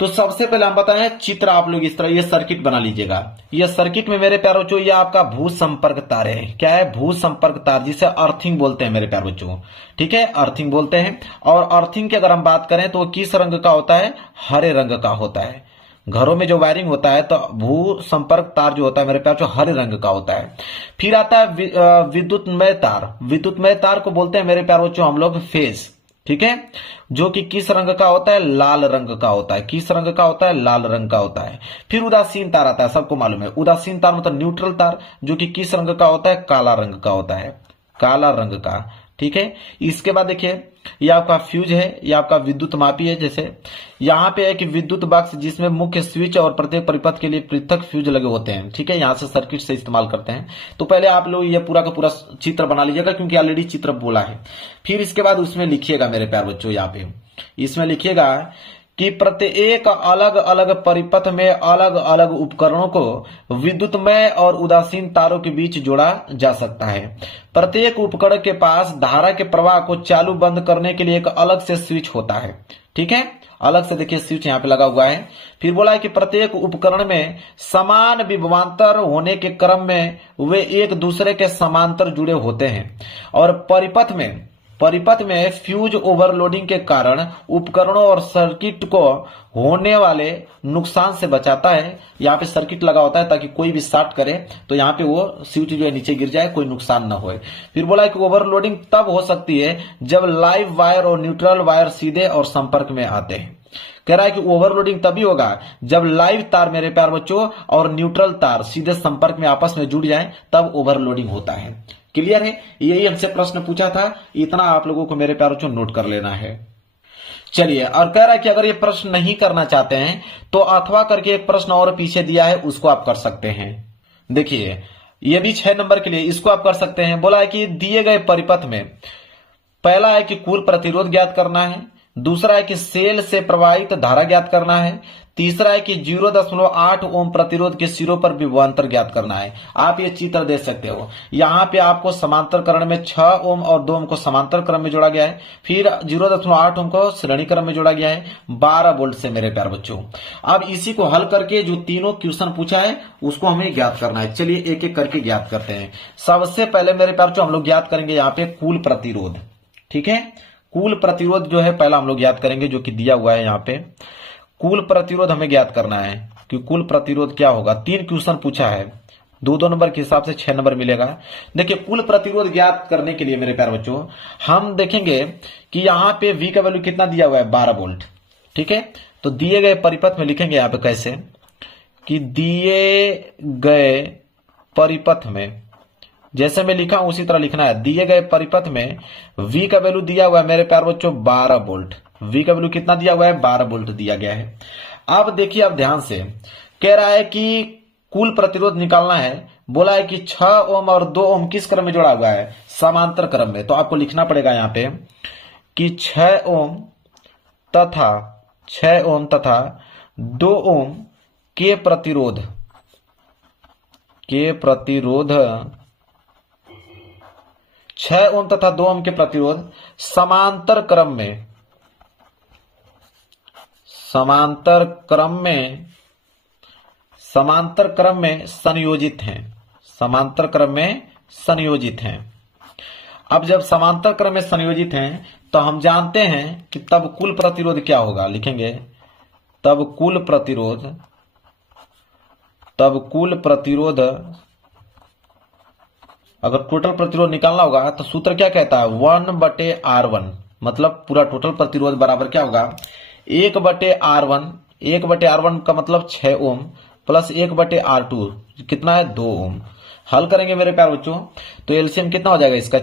तो सबसे पहले हम बताएं चित्र, आप लोग इस तरह ये सर्किट बना लीजिएगा। ये सर्किट में मेरे प्यारे बच्चों ये आपका भू संपर्क तार है। क्या है, भू संपर्क तार, जिसे अर्थिंग बोलते हैं मेरे प्यारे बच्चों। ठीक है, अर्थिंग बोलते हैं। और अर्थिंग की अगर हम बात करें तो किस रंग का होता है, हरे रंग का होता है। घरों में जो वायरिंग होता है तो भू संपर्क तार जो होता है मेरे प्यारे बच्चों हरे रंग का होता है। फिर आता है विद्युतमय तार। विद्युतमय तार को बोलते हैं मेरे प्यारे बच्चों हम लोग फेज। ठीक है, जो कि किस रंग का होता है, लाल रंग का होता है। किस रंग का होता है, लाल रंग का होता है। फिर उदासीन तार आता है, सबको मालूम है। उदासीन तार मतलब न्यूट्रल तार, जो कि किस रंग का होता है, काला रंग का होता है, काला रंग का। ठीक है, इसके बाद देखिए ये आपका फ्यूज है, ये आपका विद्युत मापी है। जैसे यहां पे है कि विद्युत बक्स जिसमें मुख्य स्विच और प्रत्येक परिपथ के लिए पृथक फ्यूज लगे होते हैं। ठीक है, यहां से सर्किट से इस्तेमाल करते हैं। तो पहले आप लोग ये पूरा का पूरा चित्र बना लीजिएगा क्योंकि ऑलरेडी चित्र बोला है। फिर इसके बाद उसमें लिखिएगा मेरे प्यारे बच्चों, यहाँ पे इसमें लिखिएगा कि प्रत्येक अलग अलग परिपथ में अलग अलग उपकरणों को विद्युतमय और उदासीन तारों के बीच जोड़ा जा सकता है। प्रत्येक उपकरण के पास धारा के प्रवाह को चालू बंद करने के लिए एक अलग से स्विच होता है। ठीक है, अलग से देखिए स्विच यहाँ पे लगा हुआ है। फिर बोला है कि प्रत्येक उपकरण में समान विभवांतर होने के क्रम में वे एक दूसरे के समांतर जुड़े होते हैं और परिपथ में फ्यूज ओवरलोडिंग के कारण उपकरणों और सर्किट को होने वाले नुकसान से बचाता है। यहाँ पे सर्किट लगा होता है ताकि कोई भी शॉर्ट करे तो यहाँ पे वो स्विच जो है नीचे गिर जाए, कोई नुकसान न होए। फिर बोला है कि ओवरलोडिंग तब हो सकती है जब लाइव वायर और न्यूट्रल वायर सीधे और संपर्क में आते हैं। कह रहा है कि ओवरलोडिंग तभी होगा जब लाइव तार मेरे प्यार बच्चों और न्यूट्रल तार सीधे संपर्क में आपस में जुड़ जाएं, तब ओवरलोडिंग होता है। क्लियर है? यही हमसे प्रश्न पूछा था, इतना आप लोगों को मेरे प्यार बच्चों नोट कर लेना है। चलिए, और कह रहा है कि अगर ये प्रश्न नहीं करना चाहते हैं तो अथवा करके एक प्रश्न और पीछे दिया है, उसको आप कर सकते हैं। देखिए, ये भी 6 नंबर के लिए, इसको आप कर सकते हैं। बोला है कि दिए गए परिपथ में पहला है कि कुल प्रतिरोध ज्ञात करना है, दूसरा है कि सेल से प्रवाहित धारा ज्ञात करना है, तीसरा है कि 0.8 ओम प्रतिरोध के सिरों पर विभवांतर ज्ञात करना है। आप ये चित्र देख सकते हो, यहां पे आपको समांतर करण में 6 ओम और 2 ओम को समांतर क्रम में जोड़ा गया है, फिर 0.8 ओम को श्रेणी क्रम में जोड़ा गया है 12 वोल्ट से मेरे प्यार बच्चों। अब इसी को हल करके जो तीनों क्वेश्चन पूछा है उसको हमें ज्ञात करना है। चलिए एक एक करके ज्ञात करते हैं। सबसे पहले मेरे प्यार बच्चों हम लोग ज्ञात करेंगे यहाँ पे कुल प्रतिरोध। ठीक है, कुल प्रतिरोध जो है पहला हम लोग ज्ञात करेंगे, जो कि दिया हुआ है यहाँ पे। कुल प्रतिरोध हमें ज्ञात करना है कि कुल प्रतिरोध क्या होगा। 3 क्वेश्चन पूछा है, 2-2 नंबर के हिसाब से 6 नंबर मिलेगा। देखिए, कुल प्रतिरोध ज्ञात करने के लिए मेरे प्यार बच्चों हम देखेंगे कि यहाँ पे V का वैल्यू कितना दिया हुआ है, 12 वोल्ट। ठीक है, तो दिए गए परिपथ में लिखेंगे यहाँ पे कैसे कि दिए गए परिपथ में, जैसे मैं लिखा हूं उसी तरह लिखना है। दिए गए परिपथ में V का वैल्यू दिया हुआ है मेरे प्यार बच्चों 12 वोल्ट। V का वैल्यू कितना दिया हुआ है, 12 वोल्ट दिया गया है। अब देखिए, अब ध्यान से कह रहा है कि कुल प्रतिरोध निकालना है। बोला है कि 6 ओम और 2 ओम किस क्रम में जोड़ा हुआ है, समांतर क्रम में। तो आपको लिखना पड़ेगा यहाँ पे कि 6 ओम तथा 2 ओम के प्रतिरोध 6 ओम तथा 2 ओम के प्रतिरोध समांतर क्रम में संयोजित हैं। समांतर क्रम में संयोजित हैं। अब जब समांतर क्रम में संयोजित हैं तो हम जानते हैं कि तब कुल प्रतिरोध क्या होगा। लिखेंगे तब कुल प्रतिरोध अगर टोटल प्रतिरोध निकालना होगा तो सूत्र क्या कहता है, 1/R1, मतलब पूरा टोटल प्रतिरोध बराबर क्या होगा, 1/R1। 1/R1 का मतलब 6 ओम प्लस 1/R2 कितना है, 2 ओम। हल करेंगे मेरे प्यार बच्चों तो एलसीएम कितना हो जाएगा इसका,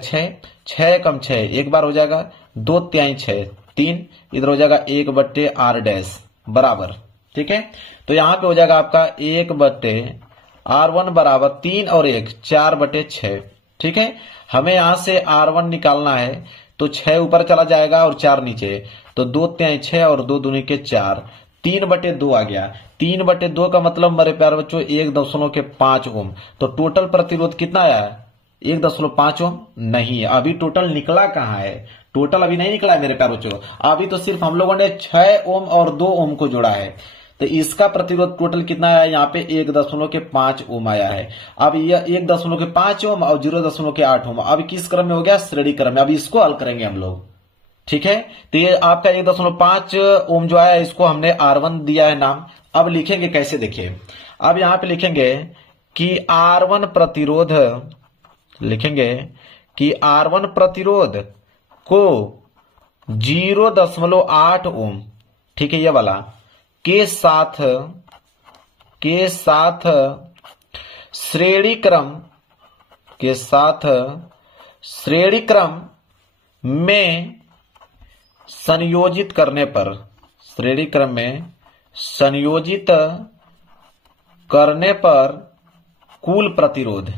6 कम 6 एक बार हो जाएगा, 2 तिहाई 6 3, इधर हो जाएगा 1/R बराबर। ठीक है, तो यहां पे हो जाएगा आपका 1/R1 बराबर 3 और 1 4/6। ठीक है, हमें यहां से R1 निकालना है तो 6 ऊपर चला जाएगा और 4 नीचे, तो 2 तिहाई 6 और 2 दूनी के 4, 3/2 आ गया। 3/2 का मतलब मेरे प्यारे बच्चों 1.5 ओम। तो टोटल प्रतिरोध कितना आया, 1.5 ओम नहीं। अभी टोटल निकला कहां है, टोटल अभी नहीं निकला है मेरे प्यारे बच्चों। अभी तो सिर्फ हम लोगों ने 6 ओम और 2 ओम को जोड़ा है। तो इसका प्रतिरोध टोटल कितना आया, यहाँ पे 1.5 ओम आया है। अब यह 1.5 ओम और 0.8 ओम अब किस क्रम में हो गया, श्रेणी क्रम में। अब इसको हल करेंगे हम लोग। ठीक है, तो ये आपका 1.5 ओम जो है इसको हमने R1 दिया है नाम। अब लिखेंगे कैसे, देखिए अब यहां पे लिखेंगे कि R1 प्रतिरोध, लिखेंगे कि R1 प्रतिरोध को 0.8 ओम, ठीक है, ये वाला के साथ श्रेणी क्रम में संयोजित करने पर, श्रेणी क्रम में संयोजित करने पर कुल प्रतिरोध,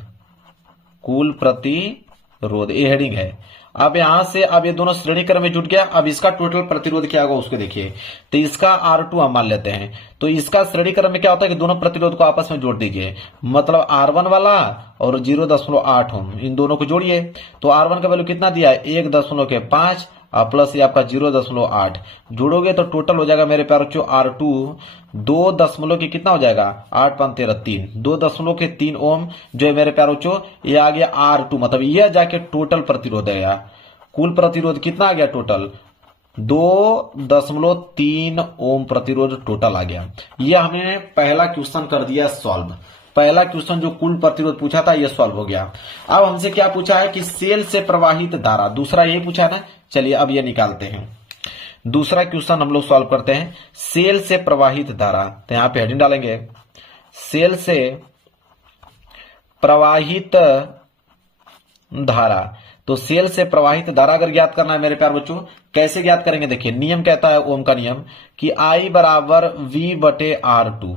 ये हेडिंग है। अब यहां से अब ये दोनों श्रेणी क्रम में जुट गया। अब इसका टोटल प्रतिरोध क्या होगा उसको देखिए। तो इसका R2 हम मान लेते हैं। तो इसका श्रेणी क्रम में क्या होता है कि दोनों प्रतिरोध को आपस में जोड़ दीजिए, मतलब R1 वाला और 0.8 ओम, इन दोनों को जोड़िए। तो R1 का वैल्यू कितना दिया है, 1.5 प्लस ये आपका 0.8 जोड़ोगे तो टोटल हो जाएगा मेरे प्यारे बच्चों R2 2 दशमलव के कितना हो जाएगा, 8 5 13 3, 2.3 ओम जो है मेरे प्यारे बच्चों ये आ गया R2। मतलब यह जाके टोटल प्रतिरोध है। कुल प्रतिरोध कितना आ गया, टोटल 2.3 ओम प्रतिरोध टोटल आ गया। यह हमने पहला क्वेश्चन कर दिया सॉल्व। पहला क्वेश्चन जो कुल प्रतिरोध पूछा था यह सॉल्व हो गया। अब हमसे क्या पूछा है कि सेल से प्रवाहित धारा, दूसरा यही पूछा था। चलिए अब ये निकालते हैं। दूसरा क्वेश्चन हम लोग सॉल्व करते हैं। सेल से प्रवाहित धारा, तो यहां पे हेडिंग डालेंगे सेल से प्रवाहित धारा। तो सेल से प्रवाहित धारा अगर ज्ञात करना है मेरे प्यार बच्चों, कैसे ज्ञात करेंगे? देखिए नियम कहता है ओम का नियम कि I बराबर V बटे R2।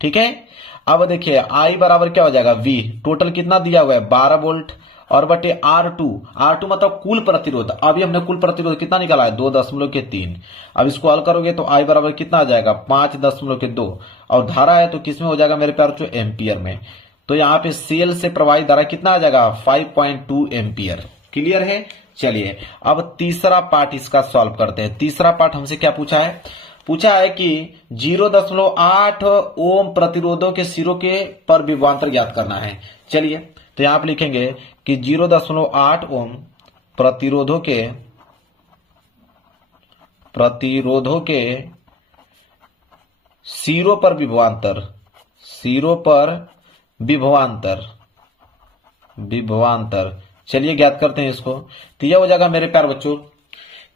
ठीक है, अब देखिए I बराबर क्या हो जाएगा V, टोटल कितना दिया हुआ है 12 वोल्ट, और बटे R2 मतलब कुल प्रतिरोध। अभी हमने कुल प्रतिरोध कितना निकाला है 2.3। अब इसको हल करोगे तो I बराबर कितना आ जाएगा 5.2, और धारा है तो किसमें हो जाएगा मेरे प्यार बच्चों एम्पियर में। तो यहाँ पे सेल से प्रवाहित धारा कितना आ जाएगा 5.2 एम्पियर। क्लियर है। चलिए अब तीसरा पार्ट इसका सॉल्व करते हैं। तीसरा पार्ट हमसे क्या पूछा है? पूछा है कि 0.8 ओम प्रतिरोधों के सिरों के पर विभवांतर ज्ञात करना है। चलिए तो यहां आप लिखेंगे कि 0.8 ओम प्रतिरोधों के सिरों पर विभवांतर चलिए ज्ञात करते हैं इसको। तो यह हो जाएगा मेरे प्यार बच्चों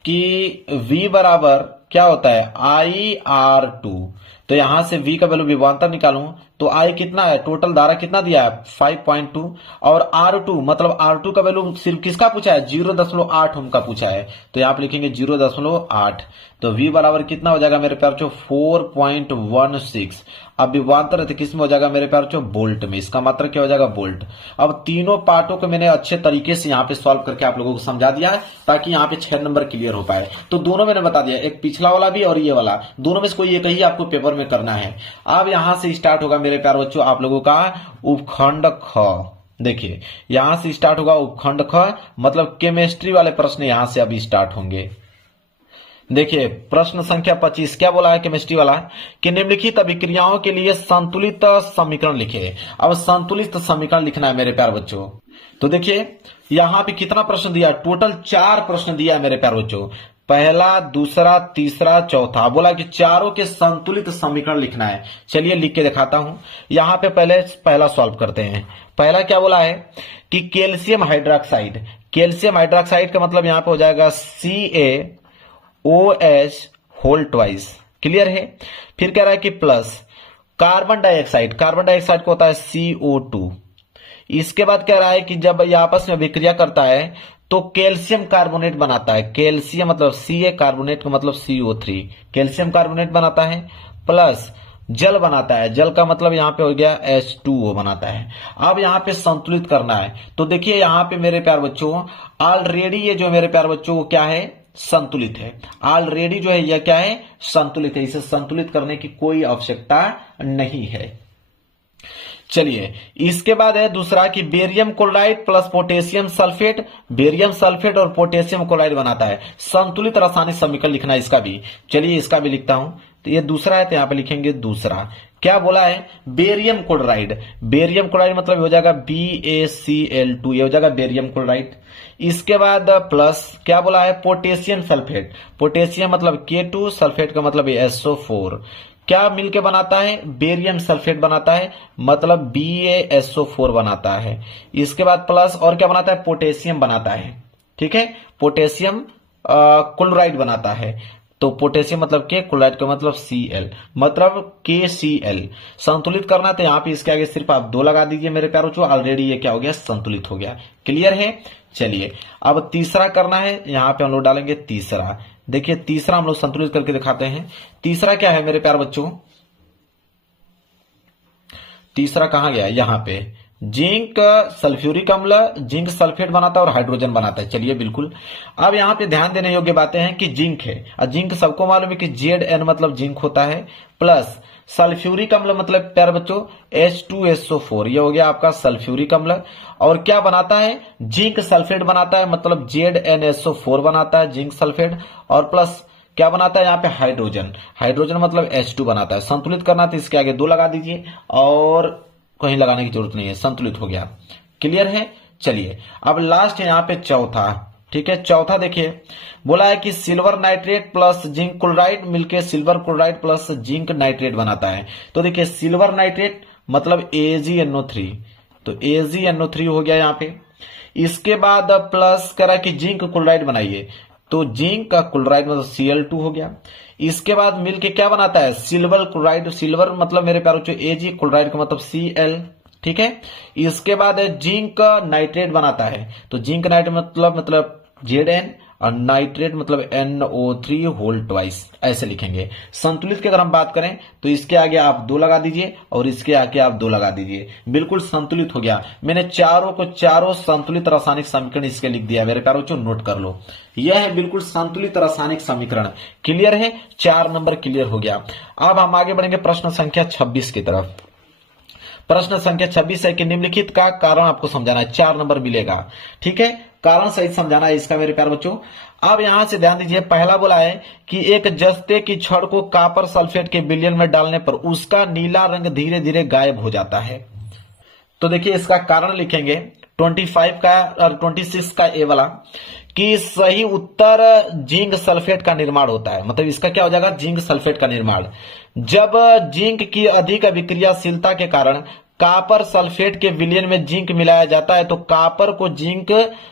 कि V बराबर क्या होता है IR2। तो यहां से V का वैल्यू विभवांतर निकालूं तो I कितना है, टोटल धारा कितना दिया है 5.2, और R2 मतलब R2 का वैल्यू सिर्फ किसका पूछा है 0.8 ओम का पूछा है। तो यहां पे लिखेंगे 0.8। तो V बराबर कितना हो जाएगा मेरे प्यार बच्चों 4.16। अब विभवांतर है तो किस में हो जाएगा मेरे प्यार बच्चों वोल्ट में। इसका मतलब क्या हो जाएगा वोल्ट। अब तीनों पार्टों को मैंने अच्छे तरीके से यहाँ पे सॉल्व करके आप लोगों को समझा दिया है ताकि यहाँ पे 6 नंबर क्लियर हो पाए। तो दोनों मैंने बता दिया, एक पिछला वाला भी और ये वाला, दोनों में से कोई एक ही आपको पेपर में करना है। अब यहां से स्टार्ट होगा मेरे प्यार बच्चों आप लोगों का उपखंड ख। देखिए यहां से स्टार्ट होगा उपखंड ख, मतलब केमिस्ट्री वाले प्रश्न यहां से अभी स्टार्ट होंगे। देखिए प्रश्न संख्या 25 क्या बोला है केमिस्ट्री वाला कि निम्नलिखित अभिक्रियाओं के लिए संतुलित समीकरण लिखे। अब संतुलित समीकरण लिखना है मेरे प्यार बच्चों। तो देखिए यहां पे कितना प्रश्न दिया, टोटल 4 प्रश्न दिया है मेरे प्यार बच्चों। पहला, दूसरा, तीसरा, चौथा, बोला कि चारों के संतुलित समीकरण लिखना है। चलिए लिख के दिखाता हूं। यहां पे पहला सॉल्व करते हैं। पहला क्या बोला है कि कैल्शियम हाइड्रोक्साइड का मतलब यहां पे हो जाएगा CaOH होल ट्वाइस। क्लियर है। फिर कह रहा है कि प्लस कार्बन डाइऑक्साइड को होता है CO2। इसके बाद कह रहा है कि जब ये आपस में अभिक्रिया करता है तो कैल्शियम कार्बोनेट बनाता है। कैल्शियम मतलब Ca, कार्बोनेट का मतलब CO3। कैल्शियम कार्बोनेट बनाता है, प्लस जल बनाता है। जल का मतलब यहां पे हो गया H2O बनाता है। अब यहां पे संतुलित करना है। तो देखिए यहां पे मेरे प्यार बच्चों ऑलरेडी ये जो मेरे प्यार बच्चों वो क्या है संतुलित है। ऑलरेडी जो है यह क्या है संतुलित है। इसे संतुलित करने की कोई आवश्यकता नहीं है। चलिए इसके बाद है दूसरा कि barium chloride plus potassium sulphate, barium sulphate और पोटेशियम क्लोराइड बनाता है। संतुलित रासायनिक समीकरण लिखना है इसका भी। चलिए इसका भी लिखता हूं। तो ये दूसरा है तो यहां पे लिखेंगे दूसरा। क्या बोला है बेरियम क्लोराइड मतलब हो जाएगा BaCl2, ये हो जाएगा बेरियम क्लोराइड। इसके बाद प्लस क्या बोला है पोटेशियम सल्फेट, पोटेशियम मतलब K2, सल्फेट का मतलब SO4। क्या मिलके बनाता है बेरियम सल्फेट बनाता है, मतलब BaSO4 बनाता है। इसके बाद प्लस और क्या बनाता है पोटेशियम बनाता है। ठीक है, पोटेशियम क्लोराइड बनाता है। तो पोटेशियम मतलब के, क्लोराइड का मतलब Cl, मतलब KCl। संतुलित करना तो यहाँ पे इसके आगे सिर्फ आप 2 लगा दीजिए मेरे प्यारों को, ऑलरेडी ये क्या हो गया संतुलित हो गया। क्लियर है। चलिए अब तीसरा करना है। यहां पे हम लोग डालेंगे तीसरा। देखिए तीसरा हम लोग संतुलित करके दिखाते हैं। तीसरा क्या है मेरे प्यार बच्चों, तीसरा कहां गया, यहां पे जिंक सल्फ्यूरिक अम्ल, जिंक सल्फेट बनाता है और हाइड्रोजन बनाता है। चलिए बिल्कुल। अब यहां पे ध्यान देने योग्य बातें हैं कि जिंक है, और जिंक सबको मालूम है कि Zn मतलब जिंक होता है, प्लस सल्फ्यूरिक अम्ल मतलब प्यार बच्चों H2SO4, ये हो गया आपका सल्फ्यूरिक अम्ल। और क्या बनाता है जिंक सल्फेट बनाता है, मतलब ZnSO4 बनाता है जिंक सल्फेट। और प्लस क्या बनाता है यहाँ पे हाइड्रोजन मतलब H2 बनाता है। संतुलित करना तो इसके आगे 2 लगा दीजिए और कहीं लगाने की जरूरत नहीं है, संतुलित हो गया। क्लियर है। चलिए अब लास्ट है यहाँ पे चौथा। ठीक है, चौथा देखिए बोला है कि silver nitrate plus zinc chloride मिलके silver chloride plus zinc nitrate बनाता है। तो देखिए सिल्वर नाइट्रेट मतलब AgNO3, तो AgNO3 हो गया यहाँ पे। इसके बाद प्लस करा कि जिंक क्लोराइड बनाइए। तो जिंक का क्लोराइड मतलब Cl2 हो गया। इसके बाद मिलके क्या बनाता है, सिल्वर क्लोराइड। सिल्वर मतलब मेरे प्यारे बच्चों Ag, क्लोराइड का मतलब Cl, ठीक है। इसके बाद जिंक नाइट्रेट बनाता है, तो जिंक नाइट्रेट मतलब Zn, और नाइट्रेट मतलब NO3 होल ट्वाइस, ऐसे लिखेंगे। संतुलित की अगर हम बात करें तो इसके आगे आप 2 लगा दीजिए और इसके आगे आप 2 लगा दीजिए, बिल्कुल संतुलित हो गया। मैंने चारों संतुलित रासायनिक समीकरण इसके लिख दिया मेरे प्यारे बच्चों, नोट कर लो। यह है बिल्कुल संतुलित रासायनिक समीकरण। क्लियर है, 4 नंबर क्लियर हो गया। अब हम आगे बढ़ेंगे प्रश्न संख्या 26 की तरफ। प्रश्न संख्या 26 है कि निम्नलिखित का कारण आपको समझाना है, 4 नंबर मिलेगा, ठीक है। कारण सहित समझाना है इसका मेरे प्यारे बच्चों। अब यहां से ध्यान दीजिए, पहला बोला है कि एक जस्ते की छड़ को कॉपर सल्फेट के विलयन में डालने पर उसका नीला रंग धीरे धीरे गायब हो जाता है। तो देखिए इसका कारण लिखेंगे 25 का और 26 का ए वाला, कि सही उत्तर जिंक सल्फेट का निर्माण होता है। मतलब इसका क्या हो जाएगा, जिंक सल्फेट का निर्माण। जब जिंक की अधिक अभिक्रियाशीलता के कारण कॉपर सल्फेट के विलयन में जिंक मिलाया जाता है तो कॉपर को जिंक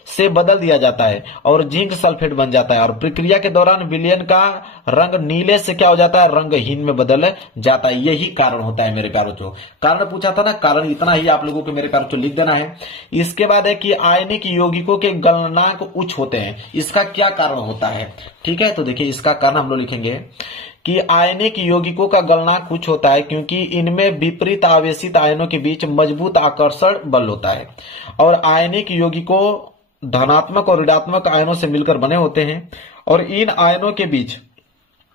से बदल दिया जाता है और जिंक सल्फेट बन जाता है, और प्रक्रिया के दौरान विलयन का रंग नीले से क्या हो जाता है, रंगहीन में बदल जाता है। यही कारण होता है मेरे प्यारे बच्चों। कारण पूछा था ना, कारण इतना ही आप लोगों को मेरे प्यारे बच्चों लिख देना है। इसके बाद है कि आयनिक यौगिकों के गलनांक उच्च होते हैं, इसका क्या कारण होता है, ठीक है। तो देखिए इसका कारण हम लोग लिखेंगे कि आयनिक यौगिकों का गलनांक कुछ होता है क्योंकि इनमें विपरीत आवेशित आयनों के बीच मजबूत आकर्षण बल होता है, और आयनिक यौगिकों धनात्मक और ऋणात्मक आयनों से मिलकर बने होते हैं, और इन आयनों के बीच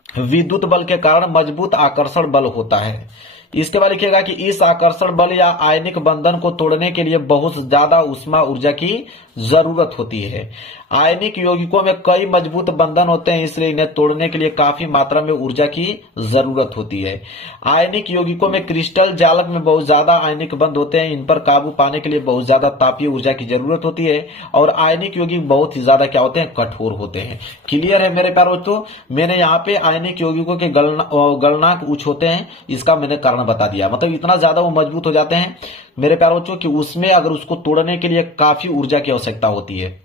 विद्युत बल के कारण मजबूत आकर्षण बल होता है। इसके बाद लिखिएगा कि इस आकर्षण बल या आयनिक बंधन को तोड़ने के लिए बहुत ज्यादा ऊष्मा ऊर्जा की जरूरत होती है। आयनिक यौगिकों में कई मजबूत बंधन होते हैं, इसलिए इन्हें तोड़ने के लिए काफी मात्रा में ऊर्जा की जरूरत होती है। आयनिक यौगिकों में क्रिस्टल जालक में बहुत ज्यादा आयनिक बंध होते हैं, इन पर काबू पाने के लिए बहुत ज्यादा तापीय ऊर्जा की जरूरत होती है, और आयनिक यौगिक बहुत ही ज्यादा क्या होते हैं, कठोर होते हैं। क्लियर है मेरे प्यारे बच्चों, मैंने यहाँ पे आयनिक यौगिकों के गलनांक उच्च होते हैं, इसका मैंने कारण बता दिया। मतलब इतना ज्यादा वो मजबूत हो जाते हैं मेरे प्यारे बच्चों कि उसमें अगर उसको तोड़ने के लिए काफी ऊर्जा की आवश्यकता होती है।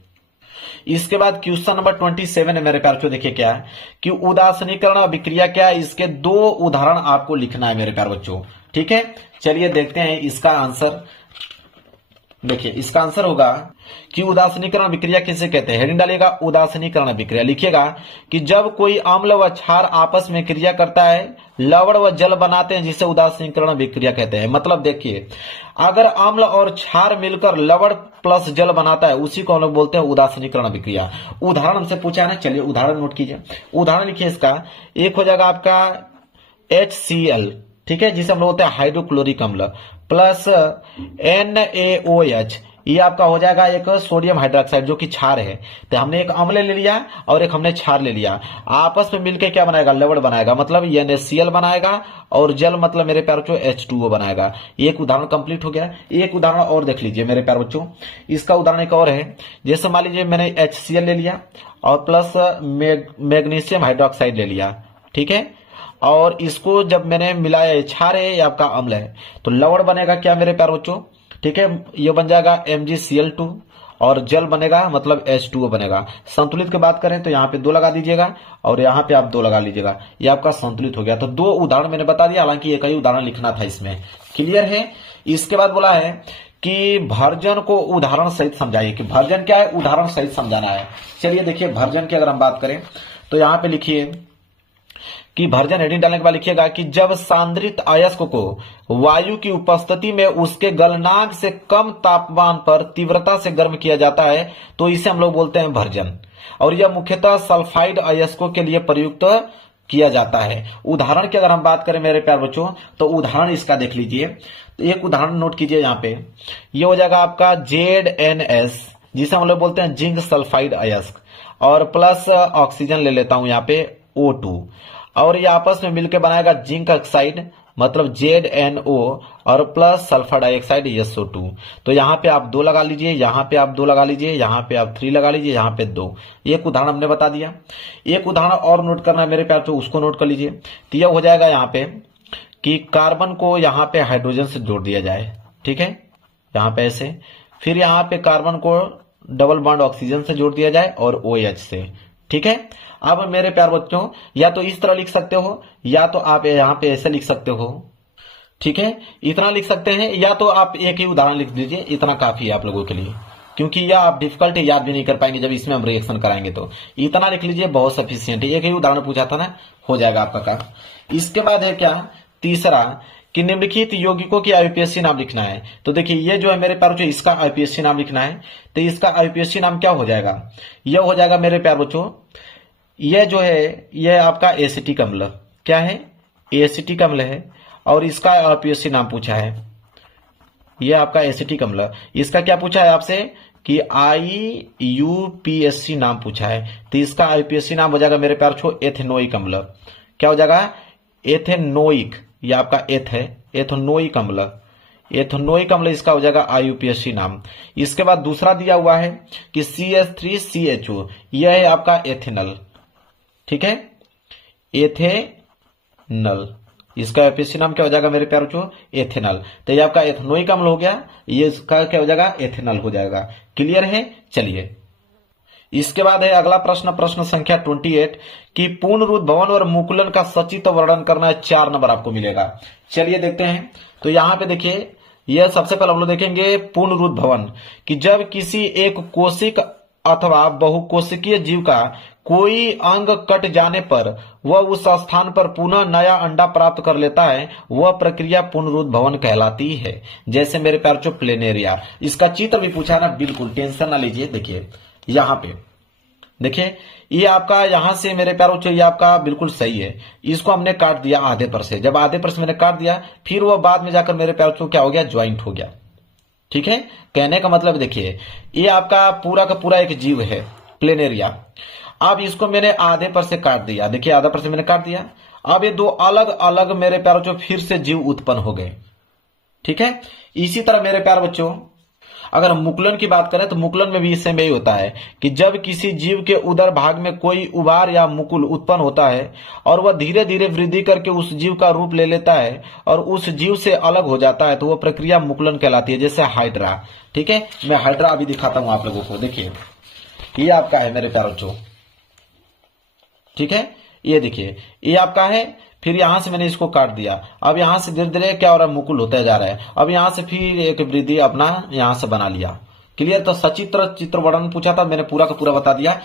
इसके बाद क्वेश्चन नंबर 27 है मेरे प्यारे बच्चों, देखिए क्या है कि उदासीनीकरण अभिक्रिया क्या है, इसके 2 उदाहरण आपको लिखना है मेरे प्यारे बच्चों, ठीक है। चलिए देखते हैं इसका आंसर। देखिए इसका आंसर होगा कि उदासीनीकरण अभिक्रिया किसे कहते हैं। हेडिंग डालिएगा उदासीनीकरण अभिक्रिया, लिखिएगा कि जब कोई अम्ल व क्षार आपस में क्रिया करता है, लवण व जल बनाते हैं, जिसे उदासीनीकरण अभिक्रिया कहते हैं। मतलब देखिए अगर अम्ल और क्षार मिलकर लवण प्लस जल बनाता है, उसी को हम लोग बोलते हैं उदासीनीकरण अभिक्रिया। उदाहरण हमसे पूछा है ना, चलिए उदाहरण नोट कीजिए। उदाहरण लिखिए इसका, एक हो जाएगा आपका HCl, ठीक है, जिसे हम लोग बोलते हैं हाइड्रोक्लोरिक अम्ल, प्लस NaOH, ये आपका हो जाएगा एक सोडियम हाइड्रोक्साइड जो कि क्षार है। तो हमने एक अम्ल ले लिया और एक हमने क्षार ले लिया, आपस में मिलकर क्या बनाएगा, लवण बनाएगा, मतलब NaCl बनाएगा, और जल मतलब मेरे प्यारे बच्चों H2O बनाएगा। एक उदाहरण कंप्लीट हो गया। एक उदाहरण और देख लीजिए मेरे प्यारे बच्चों, इसका उदाहरण एक और है। जैसे मान लीजिए मैंने HCl ले लिया और प्लस मैग्नीशियम हाइड्रोक्साइड ले लिया, ठीक है, और इसको जब मैंने मिलाया, क्षार है या आपका अम्ल है, तो लवण बनेगा क्या मेरे प्यारे बच्चों, ठीक है, ये बन जाएगा MgCl2, और जल बनेगा मतलब H2O बनेगा। संतुलित की बात करें तो यहाँ पे 2 लगा दीजिएगा और यहाँ पे आप 2 लगा लीजिएगा, ये आपका संतुलित हो गया। तो 2 उदाहरण मैंने बता दिया, हालांकि एक ही उदाहरण लिखना था इसमें। क्लियर है। इसके बाद बोला है कि भर्जन को उदाहरण सहित समझाइए, कि भर्जन क्या है, उदाहरण सहित समझाना है। चलिए देखिए भर्जन की अगर हम बात करें तो यहाँ पे लिखिए कि भर्जन, हेडिंग डालने के बाद लिखिएगा कि जब सांद्रित अयस्क को वायु की उपस्थिति में उसके गलनांक से कम तापमान पर तीव्रता से गर्म किया जाता है तो इसे हम लोग बोलते हैं भर्जन, और यह मुख्यतः सल्फाइड अयस्कों के लिए प्रयुक्त किया जाता है। उदाहरण की अगर हम बात करें मेरे प्यारे बच्चों, तो उदाहरण इसका देख लीजिए। तो एक उदाहरण नोट कीजिए यहाँ पे, ये हो जाएगा आपका ZNS, जिसे हम लोग बोलते हैं जिंक सल्फाइड अयस्क, और प्लस ऑक्सीजन ले लेता हूं यहाँ पे O2, और ये आपस में मिलकर बनाएगा जिंक ऑक्साइड, मतलब ZNO, और प्लस सल्फर डाइऑक्साइड SO2। तो यहाँ पे आप 2 लगा लीजिए, यहाँ पे आप 2 लगा लीजिए, यहाँ पे आप 3 लगा लीजिए, यहाँ पे 2। एक उदाहरण हमने बता दिया। एक उदाहरण और नोट करना है मेरे प्यार, तो उसको नोट कर लीजिए। तो यह हो जाएगा यहाँ पे कि कार्बन को यहाँ पे हाइड्रोजन से जोड़ दिया जाए, ठीक है, यहाँ पे ऐसे, फिर यहाँ पे कार्बन को डबल बॉन्ड ऑक्सीजन से जोड़ दिया जाए और OH से, ठीक है। अब मेरे प्यार बच्चों या तो इस तरह लिख सकते हो या तो आप यहाँ पे ऐसे लिख सकते हो, ठीक है, इतना लिख सकते हैं, या तो आप एक ही उदाहरण लिख दीजिए, इतना काफी है आप लोगों के लिए, क्योंकि यह आप डिफिकल्ट याद भी नहीं कर पाएंगे जब इसमें हम रिएक्शन कराएंगे। तो इतना लिख लीजिए, बहुत सफिशियंट है, एक ही उदाहरण पूछा था ना, हो जाएगा आपका काम। इसके बाद है क्या, तीसरा, कि निम्नलिखित यौगिकों की आईयूपीएसी नाम लिखना है। तो देखिए ये जो है मेरे प्यार बच्चों, इसका आईयूपीएसी नाम लिखना है। तो इसका आईयूपीएसी नाम क्या हो जाएगा, यह हो जाएगा मेरे प्यार बच्चों, यह जो है यह आपका एसिटिक अम्ल, क्या है, एसिटिक अम्ल है। और इसका आईयूपीएसी नाम पूछा है, यह आपका एसिटिक अम्ल, इसका क्या पूछा है आपसे कि आईयूपीएसी नाम पूछा है। तो इसका आईयूपीएसी नाम हो जाएगा मेरे प्यार बच्चों एथेनोइक अम्ल। क्या हो जाएगा, एथेनोइक, ये आपका एथ है, एथेनोइक अम्ल, एथेनोइक अम्ल इसका हो जाएगा आईयूपीएसी नाम। इसके बाद दूसरा दिया हुआ है कि CH3CHO, यह है आपका एथेनल, ठीक है, एथेनल, इसका आईयूपीएसी नाम क्या हो जाएगा मेरे प्यार बच्चों, एथेनल। तो ये आपका एथेनोइक अम्ल हो गया, ये इसका क्या हो जाएगा, एथेनल हो जाएगा। क्लियर है, चलिए इसके बाद है अगला प्रश्न, प्रश्न संख्या 28 कि पूर्णरूप भवन और मुकुलन का सचित्र वर्णन करना है, 4 नंबर आपको मिलेगा। चलिए देखते हैं। तो यहां पे देखिए, यह सबसे पहले हम लोग देखेंगे पूर्णरूप भवन, कि जब किसी एक कोशिक अथवा बहुकोशिकीय जीव का कोई अंग कट जाने पर वह उस स्थान पर पुनः नया अंडा प्राप्त कर लेता है, वह प्रक्रिया पुनरुत्थ भवन कहलाती है। जैसे मेरे प्यार बच्चों प्लेनेरिया, इसका चित्र भी पूछा ना, बिल्कुल टेंशन ना लीजिए। देखिए यहां पे देखिए, ये आपका यहां से मेरे प्यार बच्चों ये आपका बिल्कुल सही है, इसको हमने काट दिया आधे पर से, जब आधे पर से मैंने काट दिया फिर वह बाद में जाकर मेरे प्यार बच्चों क्या हो गया, ज्वाइंट हो गया, ठीक है। कहने का मतलब देखिए, ये आपका पूरा का पूरा एक जीव है प्लेनेरिया। अब इसको मैंने आधे पर से काट दिया, देखिए आधा पर से मैंने काट दिया। अब ये दो अलग अलग मेरे प्यार बच्चों फिर से जीव उत्पन्न हो गए, ठीक है। इसी तरह मेरे प्यार बच्चों अगर मुकुलन की बात करें तो मुकुलन में भी इससे यही होता है कि जब किसी जीव के उदर भाग में कोई उभार या मुकुल उत्पन्न होता है और वह धीरे धीरे वृद्धि करके उस जीव का रूप ले लेता है और उस जीव से अलग हो जाता है, तो वह प्रक्रिया मुकुलन कहलाती है। जैसे हाइड्रा, ठीक है, मैं हाइड्रा अभी दिखाता हूं आप लोगों को। देखिए ये आपका है मेरे प्यार बच्चों, ठीक है, ये देखिए ये आपका है, फिर यहां से मैंने इसको काट दिया। अब यहां से धीरे धीरे क्या हो रहा है, मुकुल होता जा रहा है। अब यहां से फिर एक वृद्धि अपना यहां से बना लिया। क्लियर। तो सचित्र चित्र वर्णन पूछा था, मैंने पूरा का पूरा बता दिया।